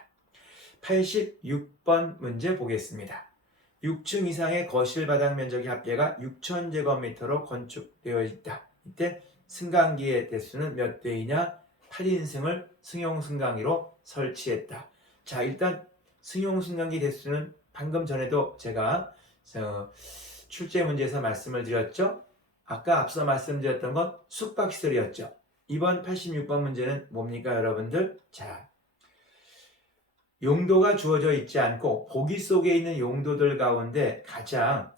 86번 문제 보겠습니다. 6층 이상의 거실 바닥 면적의 합계가 6,000제곱미터로 건축되어 있다. 이때 승강기의 대수는 몇 대이냐? 8인승을 승용승강기로 설치했다. 자, 일단 승용승강기 대수는 방금 전에도 제가 출제 문제에서 말씀을 드렸죠. 아까 앞서 말씀드렸던 건 숙박시설이었죠. 이번 86번 문제는 뭡니까, 여러분들? 자, 용도가 주어져 있지 않고 보기 속에 있는 용도들 가운데 가장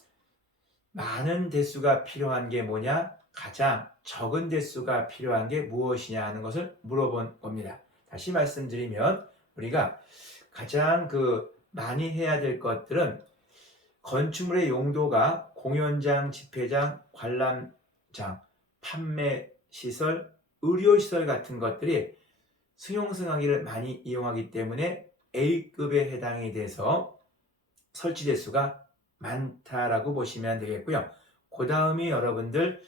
많은 대수가 필요한 게 뭐냐? 가장 적은 대수가 필요한 게 무엇이냐 하는 것을 물어본 겁니다. 다시 말씀드리면 우리가 가장 많이 해야 될 것들은 건축물의 용도가 공연장, 집회장, 관람장, 판매시설, 의료시설 같은 것들이 승용승강기를 많이 이용하기 때문에 A급에 해당이 돼서 설치 대수가 많다라고 보시면 되겠고요. 그 다음이 여러분들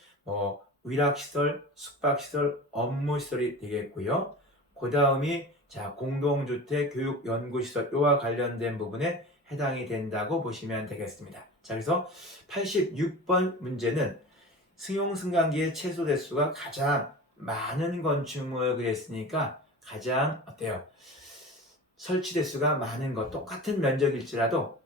위락시설, 숙박시설, 업무시설이 되겠고요. 그 다음이 공동주택, 교육, 연구시설 이와 관련된 부분에 해당이 된다고 보시면 되겠습니다. 자, 그래서 86번 문제는 승용승강기의 최소 대수가 가장 많은 건축물을 그랬으니까 가장 어때요? 설치 대수가 많은 것, 똑같은 면적일지라도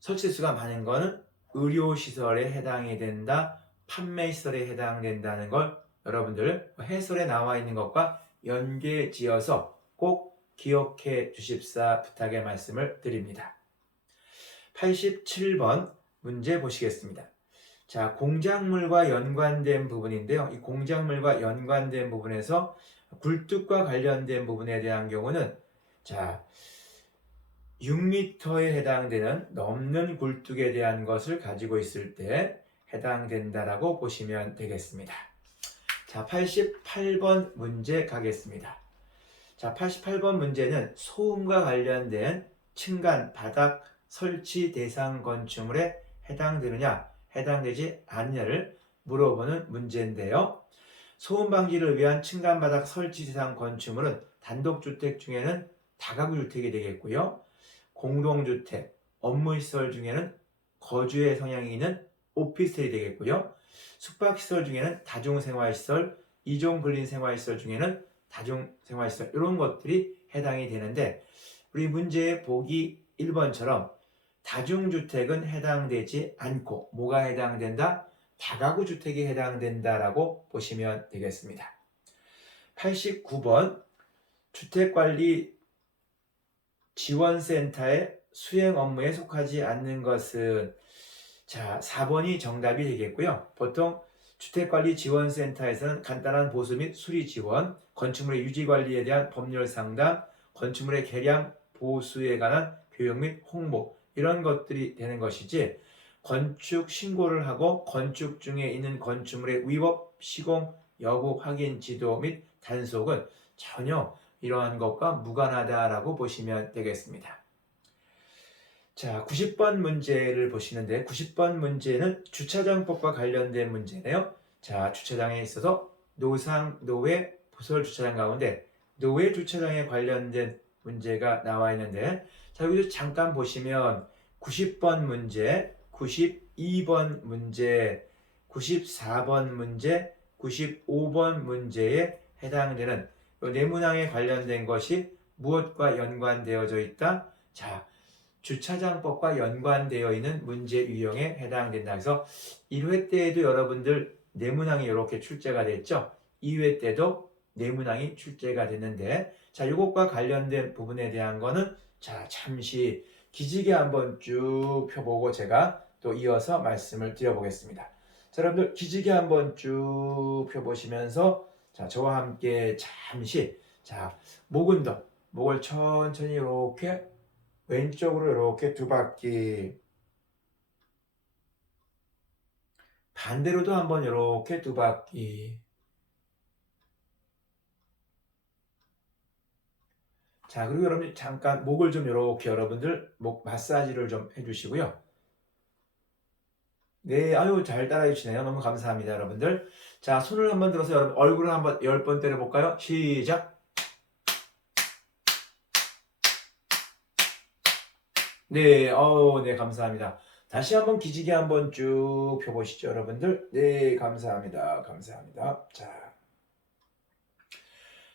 설치 대수가 많은 거는 의료시설에 해당이 된다, 판매시설에 해당된다는 걸 여러분들 해설에 나와 있는 것과 연계지어서 꼭 기억해 주십사 부탁의 말씀을 드립니다. 87번 문제 보시겠습니다. 자, 공작물과 연관된 부분인데요. 이 공작물과 연관된 부분에서 굴뚝과 관련된 부분에 대한 경우는 6m에 해당되는 넘는 굴뚝에 대한 것을 가지고 있을 때 해당된다라고 보시면 되겠습니다. 자, 88번 문제 가겠습니다. 자, 88번 문제는 소음과 관련된 층간, 바닥 설치 대상 건축물에 해당되느냐, 해당되지 않느냐를 물어보는 문제인데요. 소음 방지를 위한 층간 바닥 설치 대상 건축물은 단독주택 중에는 다가구 주택이 되겠고요. 공동주택, 업무시설 중에는 거주의 성향이 있는 오피스텔이 되겠고요. 숙박시설 중에는 다중생활시설, 이종근린생활시설 중에는 다중생활시설 이런 것들이 해당이 되는데 우리 문제의 보기 1번처럼 다중주택은 해당되지 않고 뭐가 해당된다? 다가구 주택이 해당된다라고 보시면 되겠습니다. 89번 주택관리 지원센터의 수행 업무에 속하지 않는 것은 자 4번이 정답이 되겠고요. 보통 주택관리 지원센터에서는 간단한 보수 및 수리 지원, 건축물의 유지관리에 대한 법률 상담, 건축물의 개량 보수에 관한 교육 및 홍보 이런 것들이 되는 것이지 건축 신고를 하고 건축 중에 있는 건축물의 위법 시공 여부 확인 지도 및 단속은 전혀 이러한 것과 무관하다라고 보시면 되겠습니다. 자, 90번 문제를 보시는데 90번 문제는 주차장법과 관련된 문제네요. 자, 주차장에 있어서 노상, 노외, 부설 주차장 가운데 노외 주차장에 관련된 문제가 나와 있는데 자, 여기서 잠깐 보시면 90번 문제, 92번 문제, 94번 문제, 95번 문제에 해당되는 내문항에 관련된 것이 무엇과 연관되어져 있다? 자, 주차장법과 연관되어 있는 문제 유형에 해당된다. 그래서 1회 때에도 여러분들 내문항이 이렇게 출제가 됐죠. 2회 때도 내문항이 출제가 됐는데 자, 이것과 관련된 부분에 대한 거는 자, 잠시 기지개 한번 쭉 펴보고 제가 또 이어서 말씀을 드려보겠습니다. 자, 여러분들 기지개 한번 쭉 펴보시면서 자, 저와 함께 잠시 자, 목은더 목을 천천히 이렇게 왼쪽으로 이렇게 두 바퀴 반대로도 한번 이렇게 두 바퀴 자 그리고 여러분 잠깐 목을 좀 이렇게 여러분들 목 마사지를 좀 해주시고요. 네 아유 잘 따라해 주시네요. 너무 감사합니다 여러분들. 자 손을 한번 들어서 여러분 얼굴을 한번 10번 때려볼까요? 시작. 네, 네, 감사합니다. 다시 한번 기지개 한번 쭉 펴보시죠, 여러분들. 네, 감사합니다. 감사합니다. 자,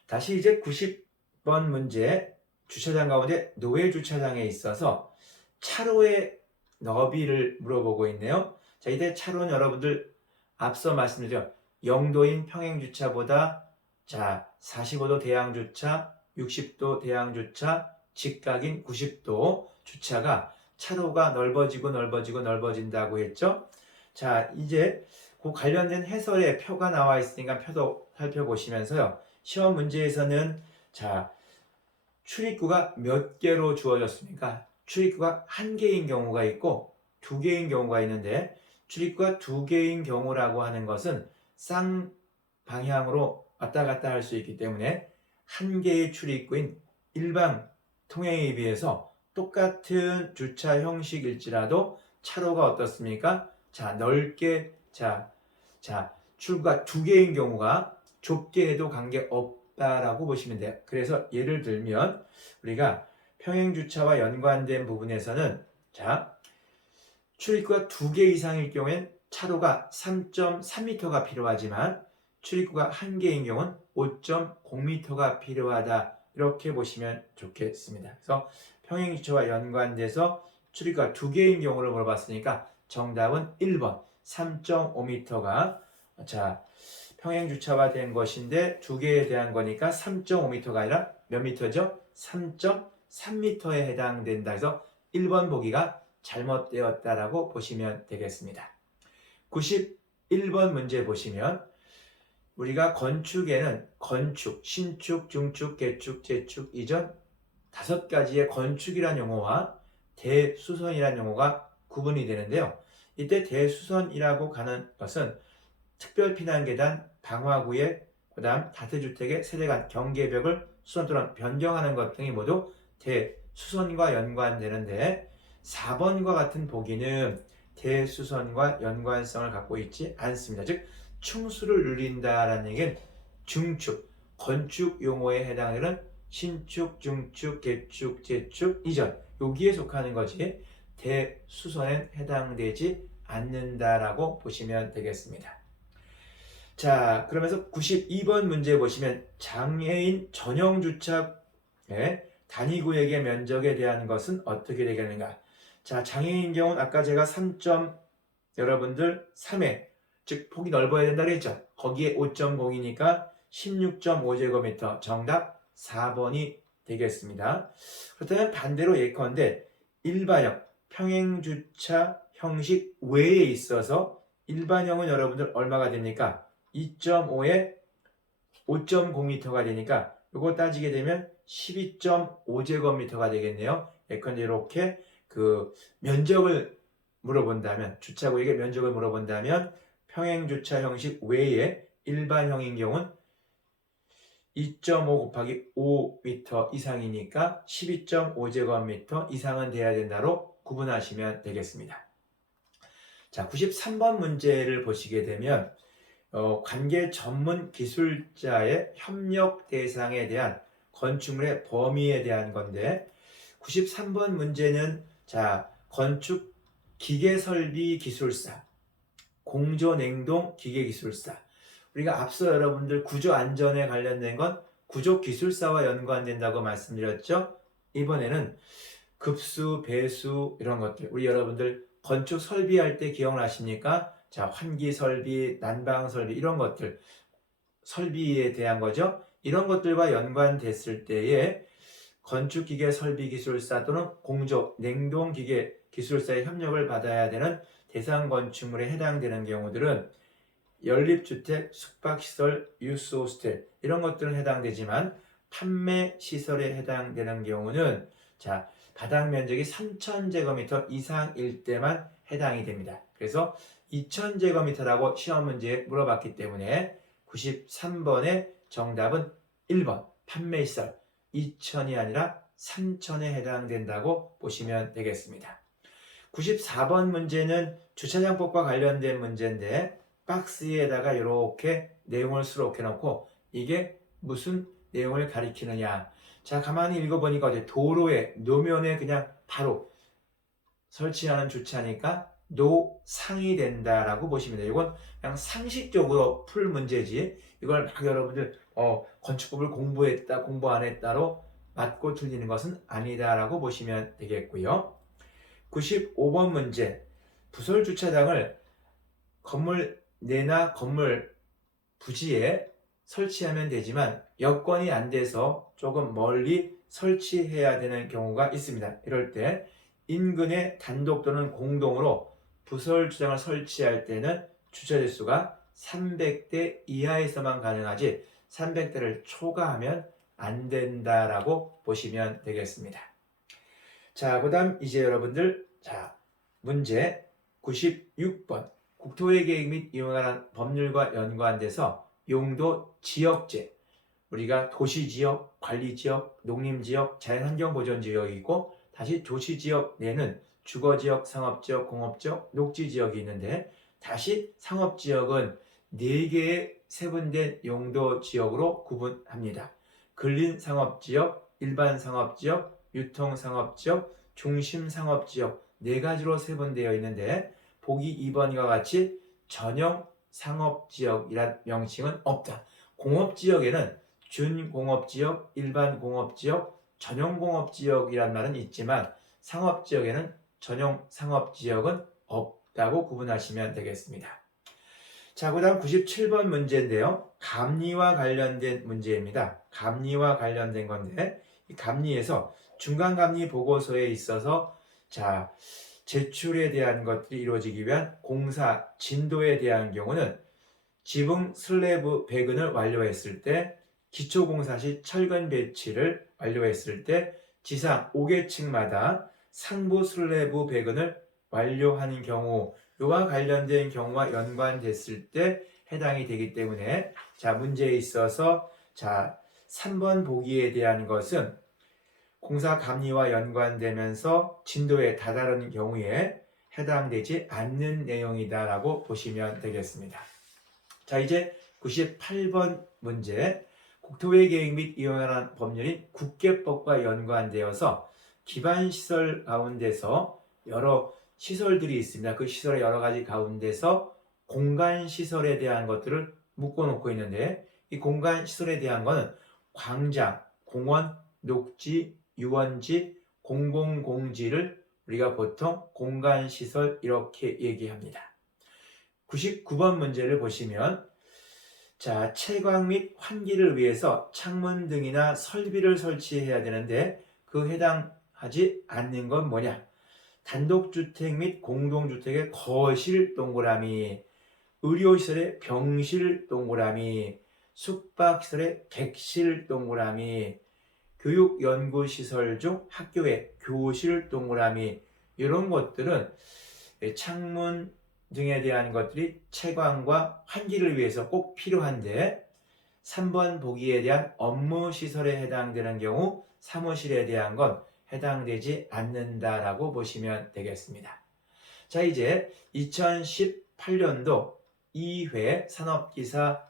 다시 이제 90번 문제, 주차장 가운데 노외 주차장에 있어서 차로의 너비를 물어보고 있네요. 자, 이때 차로는 여러분들 앞서 말씀드렸죠. 영도인 평행주차보다 자, 45도 대항주차, 60도 대항주차, 직각인 90도 주차가 차로가 넓어지고 넓어지고 넓어진다고 했죠. 자, 이제 그 관련된 해설의 표가 나와 있으니까 표도 살펴보시면서요. 시험 문제에서는 자, 출입구가 몇 개로 주어졌습니까? 출입구가 한 개인 경우가 있고 두 개인 경우가 있는데 출입구가 두 개인 경우라고 하는 것은 쌍방향으로 왔다 갔다 할 수 있기 때문에 한 개의 출입구인 일방 통행에 비해서 똑같은 주차 형식일지라도 차로가 어떻습니까? 자, 넓게 출구가 두 개인 경우가 좁게 해도 관계없다라고 보시면 돼요. 그래서 예를 들면 우리가 평행주차와 연관된 부분에서는 자, 출입구가 두 개 이상일 경우엔 차로가 3.3m가 필요하지만 출입구가 한 개인 경우는 5.0m가 필요하다. 이렇게 보시면 좋겠습니다. 그래서 평행주차와 연관돼서 출입구가 두 개인 경우를 물어봤으니까 정답은 1번 3.5m가 자 평행주차가 된 것인데 두 개에 대한 거니까 3.5m가 아니라 몇 미터죠? 3.3m에 해당된다. 그래서 1번 보기가 잘못되었다라고 보시면 되겠습니다. 91번 문제 보시면 우리가 건축에는 건축, 신축, 중축, 개축, 재축, 이전 5가지의 건축이란 용어와 대수선이란 용어가 구분이 되는데요. 이때 대수선이라고 가는 것은 특별피난계단, 방화구역, 그 다음 다세주택의 세대간 경계벽을 수선 또는 변경하는 것 등이 모두 대수선과 연관되는데 4번과 같은 보기는 대수선과 연관성을 갖고 있지 않습니다. 즉 충수를 누린다라는 얘기는 중축, 건축 용어에 해당하는 신축, 중축, 개축, 재축, 이전 여기에 속하는 거지 대수선엔 해당되지 않는다라고 보시면 되겠습니다. 자, 그러면서 92번 문제 보시면 장애인 전용 주차의 단위구역의 면적에 대한 것은 어떻게 되겠는가? 자, 장애인 경우는 아까 제가 3점 여러분들 3회 즉 폭이 넓어야 된다 그랬죠. 거기에 5.0이니까 16.5제곱미터 정답 4번이 되겠습니다. 그렇다면 반대로 예컨대 일반형 평행주차 형식 외에 있어서 일반형은 여러분들 얼마가 됩니까? 2.5에 5.0m가 되니까 이거 따지게 되면 12.5제곱미터가 되겠네요. 예컨대 이렇게 그 면적을 물어본다면 주차구역의 면적을 물어본다면 평행주차 형식 외에 일반형인 경우는 2.5 곱하기 5m 이상이니까 12.5제곱미터 이상은 돼야 된다로 구분하시면 되겠습니다. 자, 93번 문제를 보시게 되면 관계 전문 기술자의 협력 대상에 대한 건축물의 범위에 대한 건데 93번 문제는 자, 건축 기계설비 기술사, 공조냉동 기계기술사. 우리가 앞서 여러분들 구조 안전에 관련된 건 구조 기술사와 연관된다고 말씀드렸죠. 이번에는 급수, 배수 이런 것들 우리 여러분들 건축 설비할 때 기억나십니까? 자, 환기 설비, 난방 설비 이런 것들 설비에 대한 거죠. 이런 것들과 연관됐을 때에 건축기계 설비기술사 또는 공조 냉동기계 기술사의 협력을 받아야 되는 대상 건축물에 해당되는 경우들은 연립주택, 숙박시설, 유스호스텔 이런 것들은 해당되지만 판매시설에 해당되는 경우는 자, 바닥 면적이 3,000제곱미터 이상일 때만 해당이 됩니다. 그래서 2,000제곱미터라고 시험 문제에 물어봤기 때문에 93번의 정답은 1번 판매시설 2,000이 아니라 3,000에 해당된다고 보시면 되겠습니다. 94번 문제는 주차장법과 관련된 문제인데 박스에다가 이렇게 내용을 수록해 놓고 이게 무슨 내용을 가리키느냐. 자, 가만히 읽어보니까 어때? 도로에 노면에 그냥 바로 설치하는 주차니까 노상이 된다라고 보시면 돼요. 이건 그냥 상식적으로 풀 문제지 이걸 막 여러분들 건축법을 공부했다 공부 안 했다로 맞고 틀리는 것은 아니다라고 보시면 되겠고요. 95번 문제 부설 주차장을 건물 내나 건물 부지에 설치하면 되지만 여건이 안 돼서 조금 멀리 설치해야 되는 경우가 있습니다. 이럴 때 인근에 단독 또는 공동으로 부설 주차장을 설치할 때는 주차 대수가 300대 이하에서만 가능하지 300대를 초과하면 안 된다라고 보시면 되겠습니다. 자, 그 다음 이제 여러분들 자 문제 96번 국토의 계획 및 이용에 관한 법률과 연관돼서 용도 지역제 우리가 도시지역, 관리지역, 농림지역, 자연환경보전지역이 있고 다시 도시지역 내는 주거지역, 상업지역, 공업지역, 녹지지역이 있는데 다시 상업지역은 4개의 세분된 용도지역으로 구분합니다. 근린상업지역, 일반상업지역, 유통상업지역, 중심상업지역 4가지로 세분되어 있는데 보기 2번과 같이 전형상업지역이란 명칭은 없다. 공업지역에는 준공업지역, 일반공업지역, 전용공업지역이란 말은 있지만 상업지역에는 전용상업지역은 없다고 구분하시면 되겠습니다. 자, 그 다음 97번 문제인데요. 감리와 관련된 문제입니다. 감리와 관련된 건데 이 감리에서 중간감리 보고서에 있어서 자 제출에 대한 것들이 이루어지기 위한 공사 진도에 대한 경우는 지붕 슬래브 배근을 완료했을 때 기초공사 시 철근 배치를 완료했을 때 지상 5계층마다 상부 슬래브 배근을 완료하는 경우 이와 관련된 경우와 연관됐을 때 해당이 되기 때문에 자 문제에 있어서 자 3번 보기에 대한 것은 공사 감리와 연관되면서 진도에 다다른 경우에 해당되지 않는 내용이다라고 보시면 되겠습니다. 자, 이제 98번 문제 국토의 계획 및 이용에 관한 법률인 국계법과 연관되어서 기반시설 가운데서 여러 시설들이 있습니다. 그 시설의 여러 가지 가운데서 공간시설에 대한 것들을 묶어놓고 있는데 이 공간시설에 대한 것은 광장, 공원, 녹지, 유원지, 공공공지를 우리가 보통 공간시설 이렇게 얘기합니다. 99번 문제를 보시면 자, 채광 및 환기를 위해서 창문 등이나 설비를 설치해야 되는데 그 해당하지 않는 건 뭐냐? 단독주택 및 공동주택의 거실 동그라미, 의료시설의 병실 동그라미, 숙박시설의 객실 동그라미, 교육연구시설 중 학교의 교실 동그라미 이런 것들은 창문 등에 대한 것들이 채광과 환기를 위해서 꼭 필요한데 3번 보기에 대한 업무시설에 해당되는 경우 사무실에 대한 건 해당되지 않는다라고 보시면 되겠습니다. 자, 이제 2018년도 2회 산업기사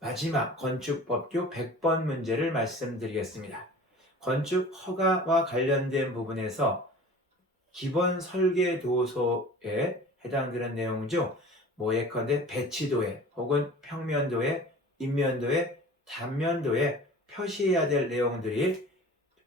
마지막 건축법규 100번 문제를 말씀드리겠습니다. 건축 허가와 관련된 부분에서 기본 설계 도서에 해당되는 내용 중 예컨대 배치도에 혹은 평면도에 인면도에 단면도에 표시해야 될 내용들이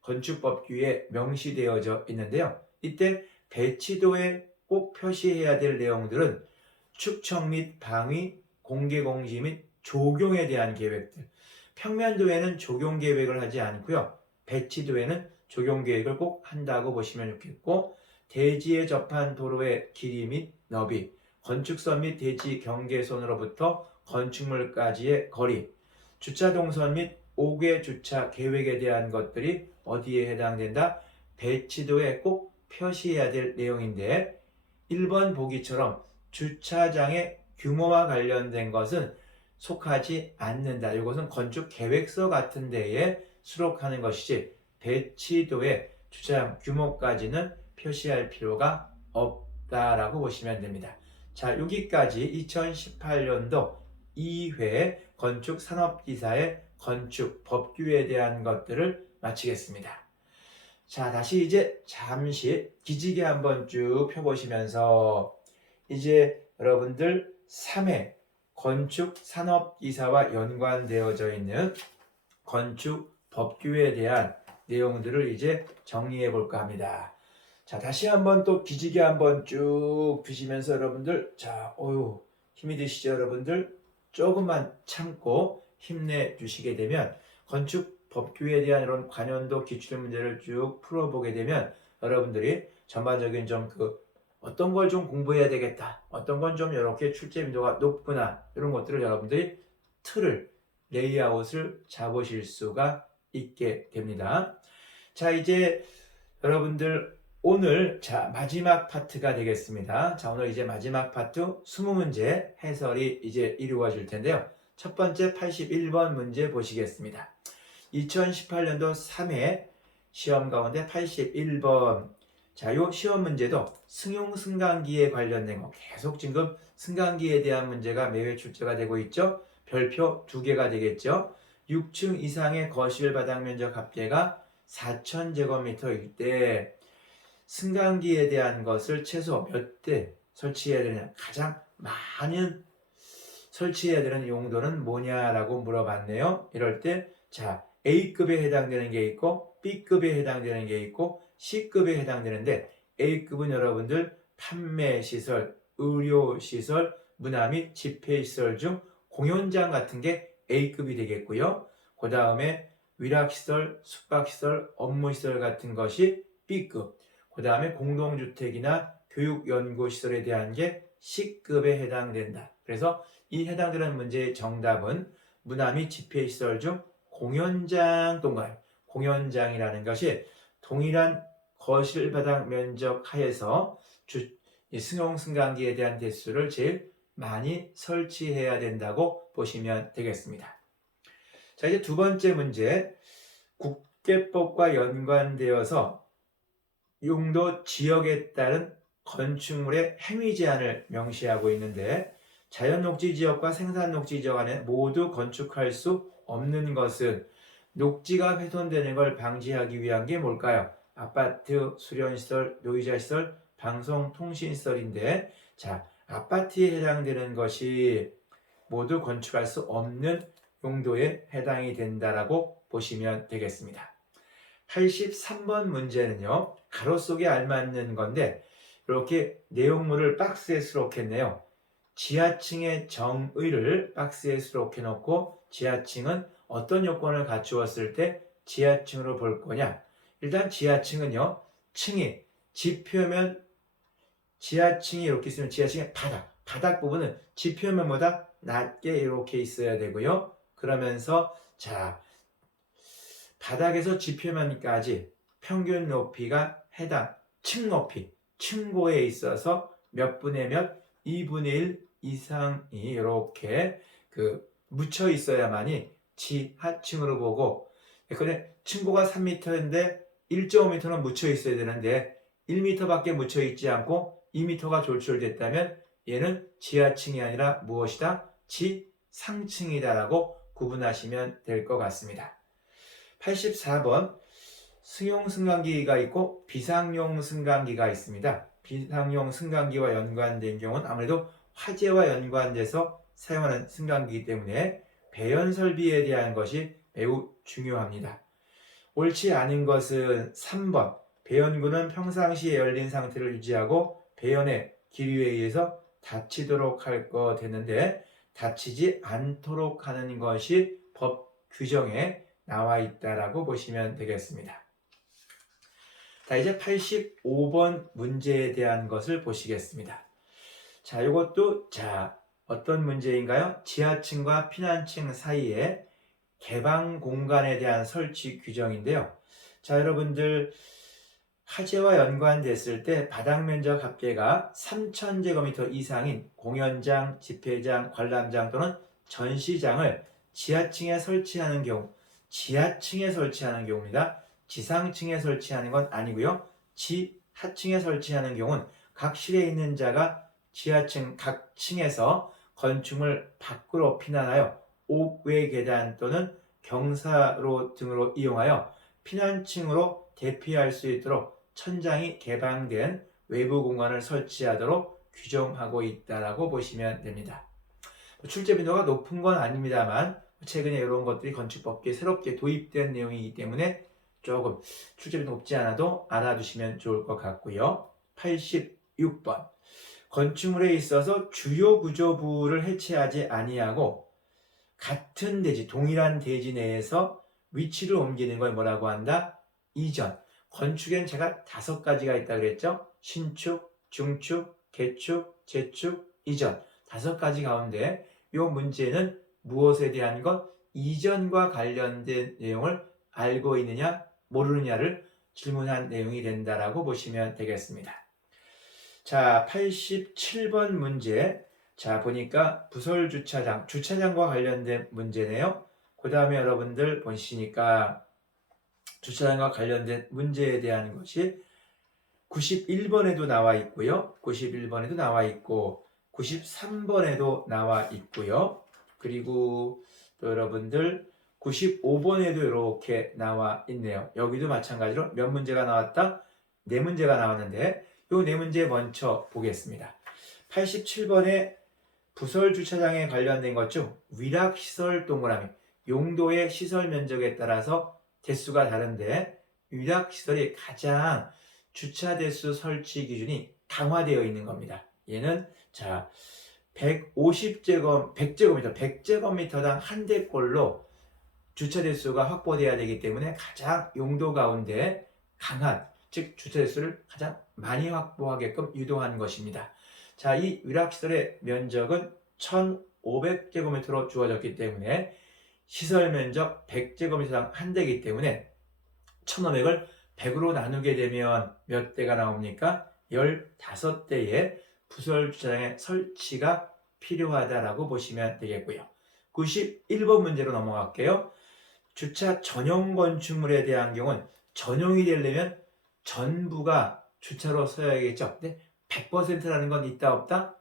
건축법규에 명시되어져 있는데요. 이때 배치도에 꼭 표시해야 될 내용들은 축척 및 방위, 공개공지 및 조경에 대한 계획들. 평면도에는 조경 계획을 하지 않고요. 배치도에는 조경 계획을 꼭 한다고 보시면 좋겠고, 대지에 접한 도로의 길이 및 너비, 건축선 및 대지 경계선으로부터 건축물까지의 거리, 주차 동선 및 5개 주차 계획에 대한 것들이 어디에 해당된다? 배치도에 꼭 표시해야 될 내용인데 1번 보기처럼 주차장의 규모와 관련된 것은 속하지 않는다. 이것은 건축 계획서 같은 데에 수록하는 것이지 배치도의 주차장 규모까지는 표시할 필요가 없다라고 보시면 됩니다. 자, 여기까지 2018년도 2회 건축산업기사의 건축 법규에 대한 것들을 마치겠습니다. 자, 다시 이제 잠시 기지개 한번 쭉 펴보시면서 이제 여러분들 3회 건축산업기사와 연관되어져 있는 건축 법규에 대한 내용들을 이제 정리해 볼까 합니다. 자, 다시 한번 또 기지개 한번 쭉 펴시면서 여러분들, 자, 힘이 드시죠, 여러분들? 조금만 참고 힘내 주시게 되면 건축 법규에 대한 이런 관연도 기출 문제를 쭉 풀어보게 되면 여러분들이 전반적인 좀 어떤 걸 좀 공부해야 되겠다, 어떤 건 좀 이렇게 출제 빈도가 높구나, 이런 것들을 여러분들이 틀을, 레이아웃을 잡으실 수가 있게 됩니다. 자, 이제 여러분들 오늘 마지막 파트가 되겠습니다. 자, 오늘 이제 마지막 파트 20문제 해설이 이제 이루어질 텐데요. 첫 번째 81번 문제 보시겠습니다. 2018년도 3회 시험 가운데 81번. 자, 요 시험 문제도 승용승강기에 관련된 거 계속 지금 승강기에 대한 문제가 매회 출제가 되고 있죠. 별표 2개가 되겠죠. 6층 이상의 거실 바닥 면적 합계가 4,000제곱미터일 때 승강기에 대한 것을 최소 몇 대 설치해야 되느냐, 가장 많은 설치해야 되는 용도는 뭐냐라고 물어봤네요. 이럴 때 자, A급에 해당되는 게 있고 B급에 해당되는 게 있고 C급에 해당되는데 A급은 여러분들 판매시설, 의료시설, 문화 및 집회시설 중 공연장 같은 게 A급이 되겠고요. 그 다음에 위락시설, 숙박시설, 업무시설 같은 것이 B급, 그 다음에 공동주택이나 교육연구시설에 대한 게 C급에 해당된다. 그래서 이 해당되는 문제의 정답은 문화 및 집회시설 중 공연장 동간, 공연장이라는 것이 동일한 거실 바닥 면적 하에서 승용승강기에 대한 대수를 제일 많이 설치해야 된다고 보시면 되겠습니다. 자, 이제 두 번째 문제, 국계법과 연관되어서 용도 지역에 따른 건축물의 행위 제한을 명시하고 있는데 자연녹지지역과 생산녹지지역 안에 모두 건축할 수 없는 것은 녹지가 훼손되는 걸 방지하기 위한 게 뭘까요? 아파트, 수련시설, 노이자시설, 방송통신시설인데 자, 아파트에 해당되는 것이 모두 건축할 수 없는 용도에 해당이 된다라고 보시면 되겠습니다. 83번 문제는요, 가로 속에 알맞는 건데 이렇게 내용물을 박스에 수록했네요. 지하층의 정의를 박스에 수록해 놓고 지하층은 어떤 요건을 갖추었을 때 지하층으로 볼 거냐. 일단 지하층은요, 층이 집 표면, 지하층이 이렇게 있으면 지하층의 바닥 부분은 집 표면보다 낮게 이렇게 있어야 되고요. 그러면서 자, 바닥에서 집 표면까지 평균 높이가 해당 층 높이, 층고에 있어서 몇 분의 몇, 2분의 1 이상이 이렇게 묻혀 있어야만이 지하층으로 보고, 근데 층고가 3m인데 1.5m는 묻혀 있어야 되는데 1m밖에 묻혀 있지 않고 2m가 졸출됐다면 얘는 지하층이 아니라 무엇이다? 지상층이다라고 구분하시면 될 것 같습니다. 84번 승용 승강기가 있고 비상용 승강기가 있습니다. 비상용 승강기와 연관된 경우는 아무래도 화재와 연관돼서 사용하는 승강기이기 때문에 배연 설비에 대한 것이 매우 중요합니다. 옳지 않은 것은 3번 배연구는 평상시에 열린 상태를 유지하고 배연의 기류에 의해서 닫히도록 할 것 됐는데 닫히지 않도록 하는 것이 법 규정에 나와 있다라고 보시면 되겠습니다. 자, 이제 85번 문제에 대한 것을 보시겠습니다. 자, 이것도 어떤 문제인가요? 지하층과 피난층 사이에 개방 공간에 대한 설치 규정인데요. 자, 여러분들 화재와 연관됐을 때 바닥 면적 합계가 3,000제곱미터 이상인 공연장, 집회장, 관람장 또는 전시장을 지하층에 설치하는 경우, 지하층에 설치하는 경우입니다. 지상층에 설치하는 건 아니고요. 지하층에 설치하는 경우는 각 실에 있는 자가 지하층 각 층에서 건축물 밖으로 피난하여 옥외 계단 또는 경사로 등으로 이용하여 피난층으로 대피할 수 있도록 천장이 개방된 외부 공간을 설치하도록 규정하고 있다라고 보시면 됩니다. 출제 빈도가 높은 건 아닙니다만 최근에 이런 것들이 건축법계에 새롭게 도입된 내용이기 때문에 조금 출제 빈도 높지 않아도 알아두시면 좋을 것 같고요. 86번 건축물에 있어서 주요 구조부를 해체하지 아니하고 같은 대지, 동일한 대지 내에서 위치를 옮기는 걸 뭐라고 한다? 이전. 건축엔 제가 5가지가 있다 그랬죠? 신축, 중축, 개축, 재축, 이전. 5가지 가운데 이 문제는 무엇에 대한 것? 이전과 관련된 내용을 알고 있느냐, 모르느냐를 질문한 내용이 된다라고 보시면 되겠습니다. 자, 87번 문제. 자, 보니까 부설 주차장, 주차장과 관련된 문제네요. 그 다음에 여러분들 보시니까 주차장과 관련된 문제에 대한 것이 91번에도 나와 있고요. 91번에도 나와 있고 93번에도 나와 있고요. 그리고 또 여러분들 95번에도 이렇게 나와 있네요. 여기도 마찬가지로 몇 문제가 나왔다? 4문제가 나왔는데 이 4문제 먼저 보겠습니다. 87번에 부설 주차장에 관련된 것 중 위락시설 동그라미, 용도의 시설 면적에 따라서 대수가 다른데 위락시설이 가장 주차 대수 설치 기준이 강화되어 있는 겁니다. 얘는 100제곱미터당 한 대꼴로 주차 대수가 확보돼야 되기 때문에 가장 용도 가운데 강한, 즉 주차 대수를 가장 많이 확보하게끔 유도한 것입니다. 자, 이 위락시설의 면적은 1,500제곱미터로 주어졌기 때문에 시설 면적 100제곱미터당 한 대이기 때문에 1,500을 100으로 나누게 되면 몇 대가 나옵니까? 15대의 부설 주차장의 설치가 필요하다라고 보시면 되겠고요. 91번 문제로 넘어갈게요. 주차 전용 건축물에 대한 경우는 전용이 되려면 전부가 주차로 서야겠죠. 근데 100%라는 건 있다 없다?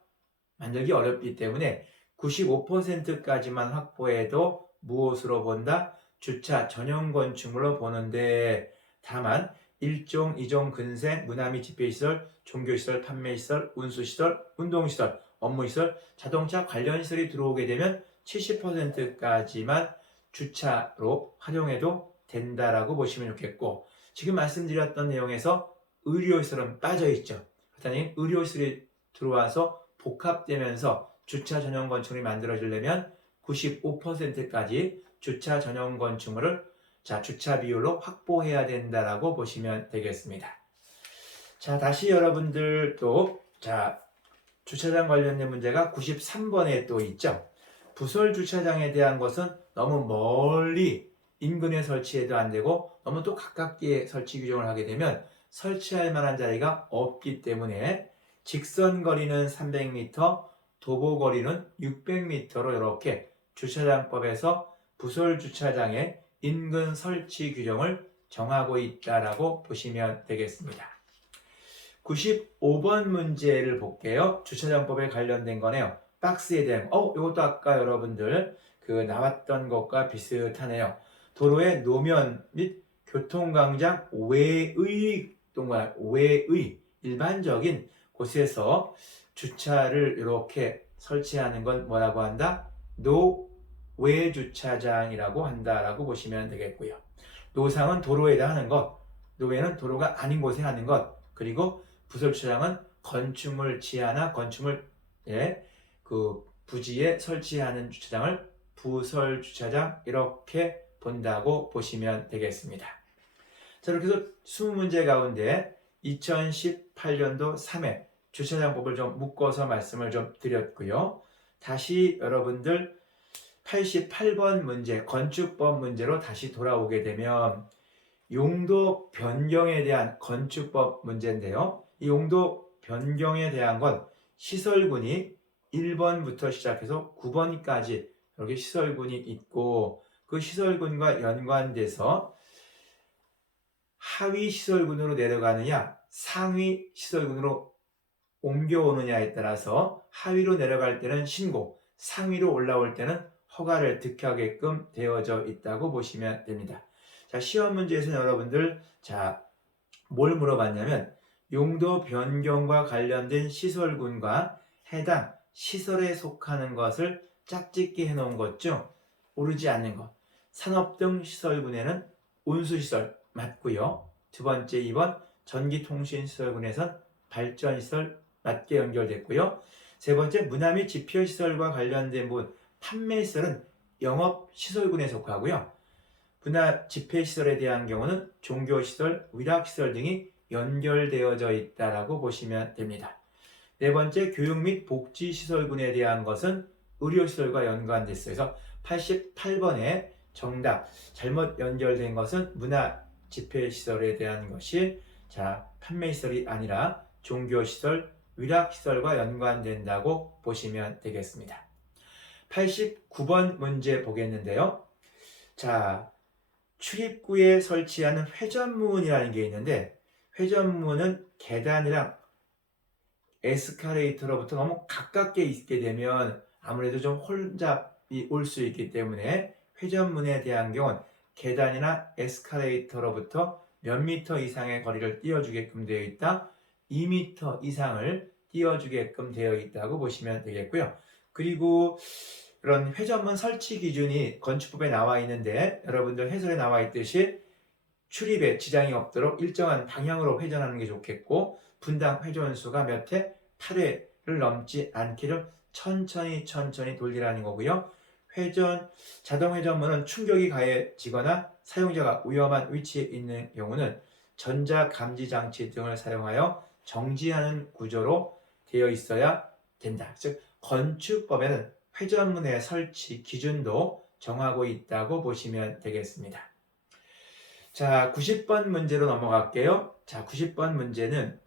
만들기 어렵기 때문에 95%까지만 확보해도 무엇으로 본다? 주차 전용 건축물로 보는데 다만 1종, 2종 근생, 문화 및 집회시설, 종교시설, 판매시설, 운수시설, 운동시설, 업무시설, 자동차 관련 시설이 들어오게 되면 70%까지만 주차로 활용해도 된다라고 보시면 좋겠고, 지금 말씀드렸던 내용에서 의료시설은 빠져 있죠. 그렇다니 의료시설이 들어와서 복합되면서 주차 전용 건축물이 만들어지려면 95%까지 주차 전용 건축물을 주차 비율로 확보해야 된다라고 보시면 되겠습니다. 자, 다시 여러분들 또 주차장 관련된 문제가 93번에 또 있죠. 부설 주차장에 대한 것은 너무 멀리 인근에 설치해도 안 되고 너무 또 가깝게 설치 규정을 하게 되면 설치할 만한 자리가 없기 때문에 직선 거리는 300m, 도보 거리는 600m로 이렇게 주차장법에서 부설 주차장의 인근 설치 규정을 정하고 있다라고 보시면 되겠습니다. 95번 문제를 볼게요. 주차장법에 관련된 거네요. 박스에 대한 이것도 아까 여러분들 나왔던 것과 비슷하네요. 도로의 노면 및 교통광장 외의 일반적인 곳에서 주차를 이렇게 설치하는 건 뭐라고 한다? 노외 주차장이라고 한다라고 보시면 되겠고요. 노상은 도로에다 하는 것, 노외는 도로가 아닌 곳에 하는 것, 그리고 부설 주차장은 건축물 지하나 건축물 부지에 설치하는 주차장을 부설 주차장 이렇게 본다고 보시면 되겠습니다. 자, 이렇게 해서 20문제 가운데 2018년도 3회 주차장법을 좀 묶어서 말씀을 좀 드렸고요. 다시 여러분들 88번 문제, 건축법 문제로 다시 돌아오게 되면 용도 변경에 대한 건축법 문제인데요. 이 용도 변경에 대한 건 시설군이 1번부터 시작해서 9번까지 이렇게 시설군이 있고, 그 시설군과 연관돼서 하위 시설군으로 내려가느냐 상위 시설군으로 옮겨오느냐에 따라서 하위로 내려갈 때는 신고, 상위로 올라올 때는 허가를 득하게끔 되어져 있다고 보시면 됩니다. 자, 시험 문제에서는 여러분들 뭘 물어봤냐면 용도 변경과 관련된 시설군과 해당 시설에 속하는 것을 짝짓기 해놓은 것 중 오르지 않는 것, 산업 등 시설군에는 운수시설 맞고요. 두 번째 2번 전기통신시설군에선 발전시설 맞게 연결됐고요. 세 번째 문화 및 지표시설과 관련된 부분 판매시설은 영업시설군에 속하고요. 문화 집회시설에 대한 경우는 종교시설, 위락시설 등이 연결되어져 있다라고 보시면 됩니다. 네 번째 교육 및 복지시설군에 대한 것은 의료시설과 연관됐어요. 그래서 88번에 정답 잘못 연결된 것은 문화 집회시설에 대한 것이 판매시설이 아니라 종교시설, 위락시설과 연관된다고 보시면 되겠습니다. 89번 문제 보겠는데요. 출입구에 설치하는 회전문이라는 게 있는데, 회전문은 계단이랑 에스컬레이터로부터 너무 가깝게 있게 되면 아무래도 좀 혼잡이 올 수 있기 때문에 회전문에 대한 경우는 계단이나 에스컬레이터로부터 몇 미터 이상의 거리를 띄워주게끔 되어 있다. 2미터 이상을 띄워주게끔 되어 있다고 보시면 되겠고요. 그리고 그런 회전문 설치 기준이 건축법에 나와 있는데, 여러분들 해설에 나와 있듯이 출입에 지장이 없도록 일정한 방향으로 회전하는 게 좋겠고, 분당 회전수가 몇 회? 8회를 넘지 않기를 천천히 돌리라는 거고요. 자동 회전문은 충격이 가해지거나 사용자가 위험한 위치에 있는 경우는 전자감지 장치 등을 사용하여 정지하는 구조로 되어 있어야 된다. 즉 건축법에는 회전문의 설치 기준도 정하고 있다고 보시면 되겠습니다. 90번 문제로 넘어갈게요. 90번 문제는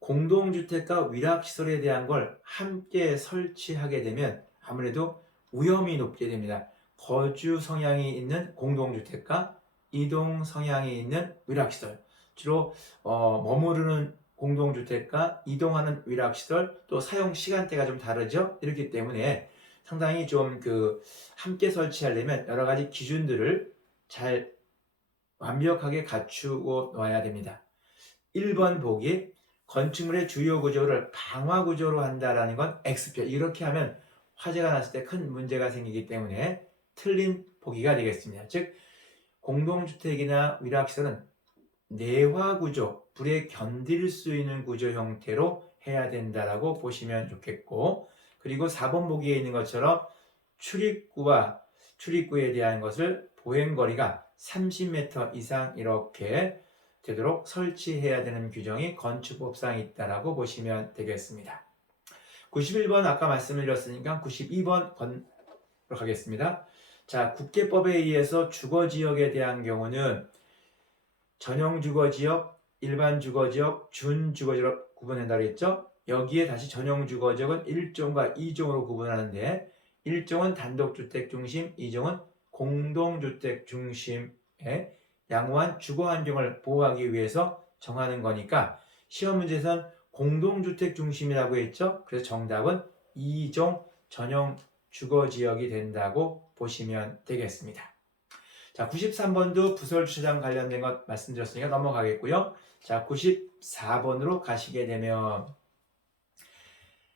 공동주택과 위락시설에 대한 걸 함께 설치하게 되면 아무래도 위험이 높게 됩니다. 거주 성향이 있는 공동주택과 이동 성향이 있는 위락시설, 주로 머무르는 공동주택과 이동하는 위락시설, 또 사용 시간대가 좀 다르죠. 이렇기 때문에 상당히 좀 함께 설치하려면 여러 가지 기준들을 잘 완벽하게 갖추고 놔야 됩니다. 1번 보기, 건축물의 주요 구조를 방화 구조로 한다라는 건 X표. 이렇게 하면 화재가 났을 때 큰 문제가 생기기 때문에 틀린 보기가 되겠습니다. 즉 공동주택이나 위락시설은 내화 구조, 불에 견딜 수 있는 구조 형태로 해야 된다라고 보시면 좋겠고, 그리고 4번 보기에 있는 것처럼 출입구에 대한 것을 보행거리가 30m 이상 이렇게 되도록 설치해야 되는 규정이 건축법상 있다라고 보시면 되겠습니다. 91번 아까 말씀을 드렸으니까 92번 건으로 가겠습니다. 자, 국계법에 의해서 주거지역에 대한 경우는 전용주거지역, 일반주거지역, 준주거지역으로 구분한다고 했죠. 여기에 다시 전용주거지역은 1종과 2종으로 구분하는데 1종은 단독주택 중심, 2종은 공동주택 중심의 양호한 주거환경을 보호하기 위해서 정하는 거니까 시험 문제에서는 공동주택 중심이라고 했죠. 그래서 정답은 2종 전용주거지역이 된다고 보시면 되겠습니다. 자, 93번도 부설주차장 관련된 것 말씀드렸으니까 넘어가겠고요. 자, 94번으로 가시게 되면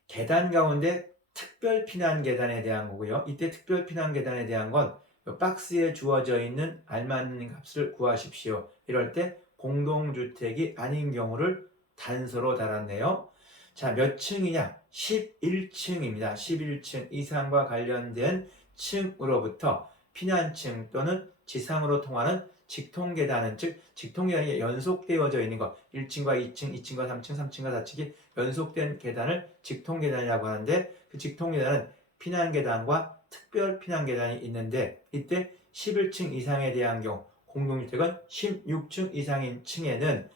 계단 가운데 특별 피난 계단에 대한 거고요. 이때 특별 피난 계단에 대한 건 박스에 주어져 있는 알맞는 값을 구하십시오. 이럴 때 공동주택이 아닌 경우를 단서로 달았네요. 자, 몇 층이냐? 11층입니다. 11층 이상과 관련된 층으로부터 피난층 또는 지상으로 통하는 직통계단은, 즉 직통계단이 연속되어져 있는 것, 1층과 2층, 2층과 3층, 3층과 4층이 연속된 계단을 직통계단이라고 하는데, 그 직통계단은 피난계단과 특별 피난계단이 있는데, 이때 11층 이상에 대한 경우, 공동주택은 16층 이상인 층에는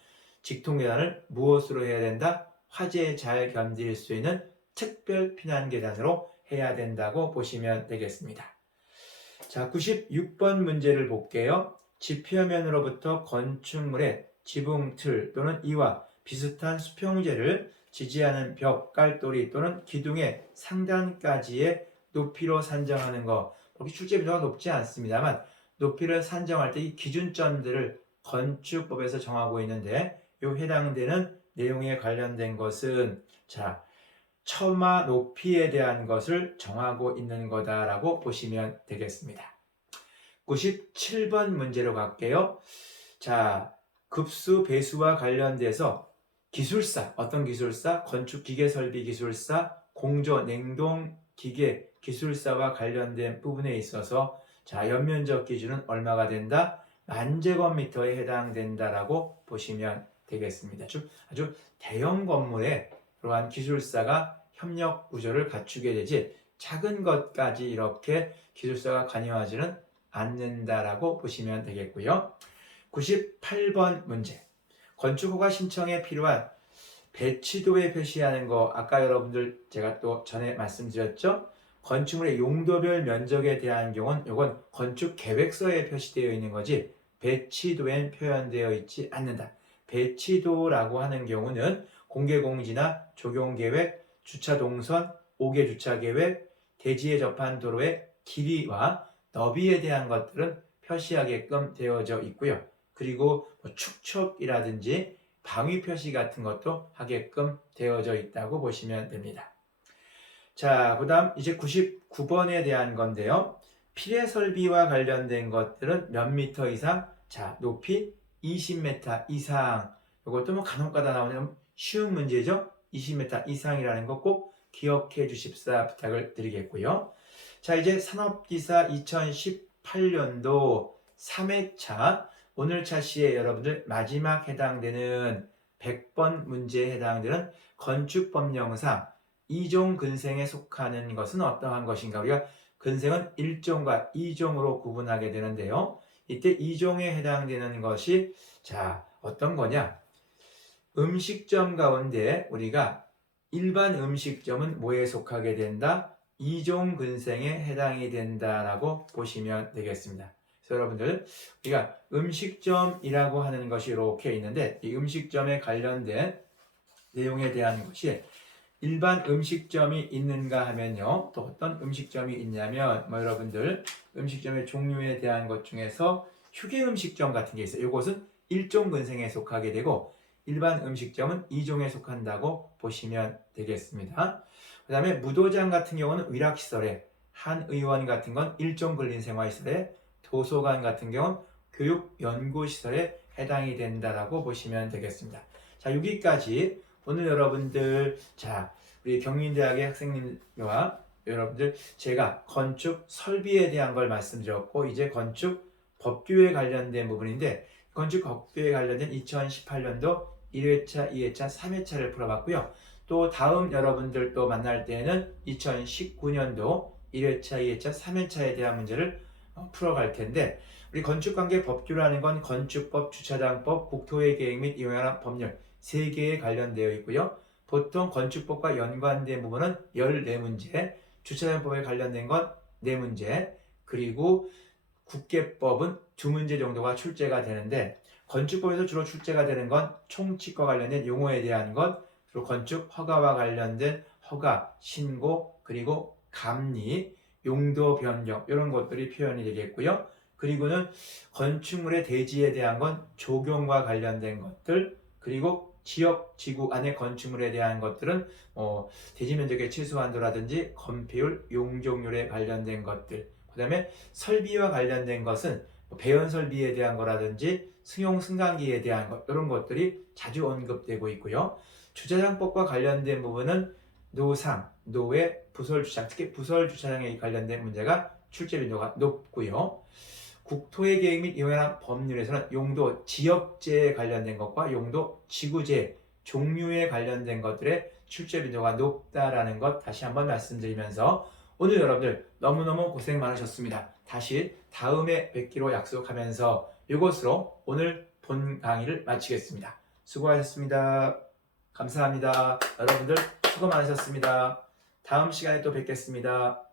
직통계단을 무엇으로 해야 된다? 화재에 잘 견딜 수 있는 특별 피난계단으로 해야 된다고 보시면 되겠습니다. 자, 96번 문제를 볼게요. 지표면으로부터 건축물의 지붕틀 또는 이와 비슷한 수평재를 지지하는 벽, 깔돌이 또는 기둥의 상단까지의 높이로 산정하는 것. 여기 출제 빈도가 높지 않습니다만 높이를 산정할 때 이 기준점들을 건축법에서 정하고 있는데, 이 해당되는 내용에 관련된 것은 자, 처마 높이에 대한 것을 정하고 있는 거다라고 보시면 되겠습니다. 97번 문제로 갈게요. 자, 급수 배수와 관련돼서 기술사, 어떤 기술사? 건축기계설비기술사, 공조냉동기계 기술사와 관련된 부분에 있어서 자, 연면적 기준은 얼마가 된다? 10,000제곱미터에 해당된다라고 보시면 되겠습니다. 아주 대형 건물에 그러한 기술사가 협력 구조를 갖추게 되지 작은 것까지 이렇게 기술사가 관여하지는 않는다라고 보시면 되겠고요. 98번 문제. 건축허가 신청에 필요한 배치도에 표시하는 거, 아까 여러분들 제가 또 전에 말씀드렸죠. 건축물의 용도별 면적에 대한 경우는 이건 건축계획서에 표시되어 있는 거지 배치도엔 표현되어 있지 않는다. 배치도라고 하는 경우는 공개공지나 조경계획, 주차동선, 5개 주차계획, 대지에 접한 도로의 길이와 너비에 대한 것들은 표시하게끔 되어져 있고요. 그리고 축척이라든지 방위 표시 같은 것도 하게끔 되어져 있다고 보시면 됩니다. 자, 그 다음 이제 99번에 대한 건데요. 필해 설비와 관련된 것들은 몇 미터 이상? 자, 높이 20m 이상. 이것도 뭐 간혹가다 나오는 쉬운 문제죠. 20m 이상이라는 거 꼭 기억해 주십사 부탁을 드리겠고요. 자, 이제 산업기사 2018년도 3회차 오늘차 시에 여러분들 마지막 해당되는 100번 문제에 해당되는 건축법령상 2종 근생에 속하는 것은 어떠한 것인가? 우리가 근생은 1종과 2종으로 구분하게 되는데요. 이때 2종에 해당되는 것이 자, 어떤 거냐? 음식점 가운데 우리가 일반 음식점은 뭐에 속하게 된다? 2종 근생에 해당이 된다라고 보시면 되겠습니다. 그래서 여러분들 우리가 음식점이라고 하는 것이 이렇게 있는데 이 음식점에 관련된 내용에 대한 것이 일반 음식점이 있는가 하면요. 또 어떤 음식점이 있냐면 여러분들 음식점의 종류에 대한 것 중에서 휴게 음식점 같은 게 있어요. 이것은 1종 근생에 속하게 되고 일반 음식점은 2종에 속한다고 보시면 되겠습니다. 그 다음에 무도장 같은 경우는 위락시설에, 한의원 같은 건 1종 근린생활시설에, 도서관 같은 경우는 교육연구시설에 해당이 된다라고 보시면 되겠습니다. 자, 여기까지 오늘 여러분들, 자, 우리 경민대학의 학생님과 여러분들, 제가 건축 설비에 대한 걸 말씀드렸고, 이제 건축 법규에 관련된 부분인데, 건축 법규에 관련된 2018년도 1회차, 2회차, 3회차를 풀어봤고요. 또 다음 여러분들 또 만날 때에는 2019년도 1회차, 2회차, 3회차에 대한 문제를 풀어갈 텐데, 우리 건축관계 법규라는 건 건축법, 주차장법, 국토의 계획 및 이용하는 법률 3개에 관련되어 있고요. 보통 건축법과 연관된 부분은 14문제, 주차장법에 관련된 건 4문제, 그리고 국계법은 2문제 정도가 출제가 되는데, 건축법에서 주로 출제가 되는 건 총칙과 관련된 용어에 대한 것, 그리고 건축 허가와 관련된 허가, 신고, 그리고 감리, 용도 변경 이런 것들이 표현이 되겠고요. 그리고는 건축물의 대지에 대한 건 조경과 관련된 것들, 그리고 지역, 지구 안의 건축물에 대한 것들은 대지 면적의 최소 한도라든지 건폐율, 용적률에 관련된 것들, 그 다음에 설비와 관련된 것은 배연 설비에 대한 거라든지 승용 승강기에 대한 것, 이런 것들이 자주 언급되고 있고요. 주차장법과 관련된 부분은 노상, 노외, 부설 주차장, 특히 부설 주차장에 관련된 문제가 출제 빈도가 높고요. 국토의 계획 및 이용하는 법률에서는 용도 지역제에 관련된 것과 용도 지구제 종류에 관련된 것들의 출제 빈도가 높다라는 것 다시 한번 말씀드리면서, 오늘 여러분들 너무너무 고생 많으셨습니다. 다시 다음에 뵙기로 약속하면서 이것으로 오늘 본 강의를 마치겠습니다. 수고하셨습니다. 감사합니다. 여러분들 수고 많으셨습니다. 다음 시간에 또 뵙겠습니다.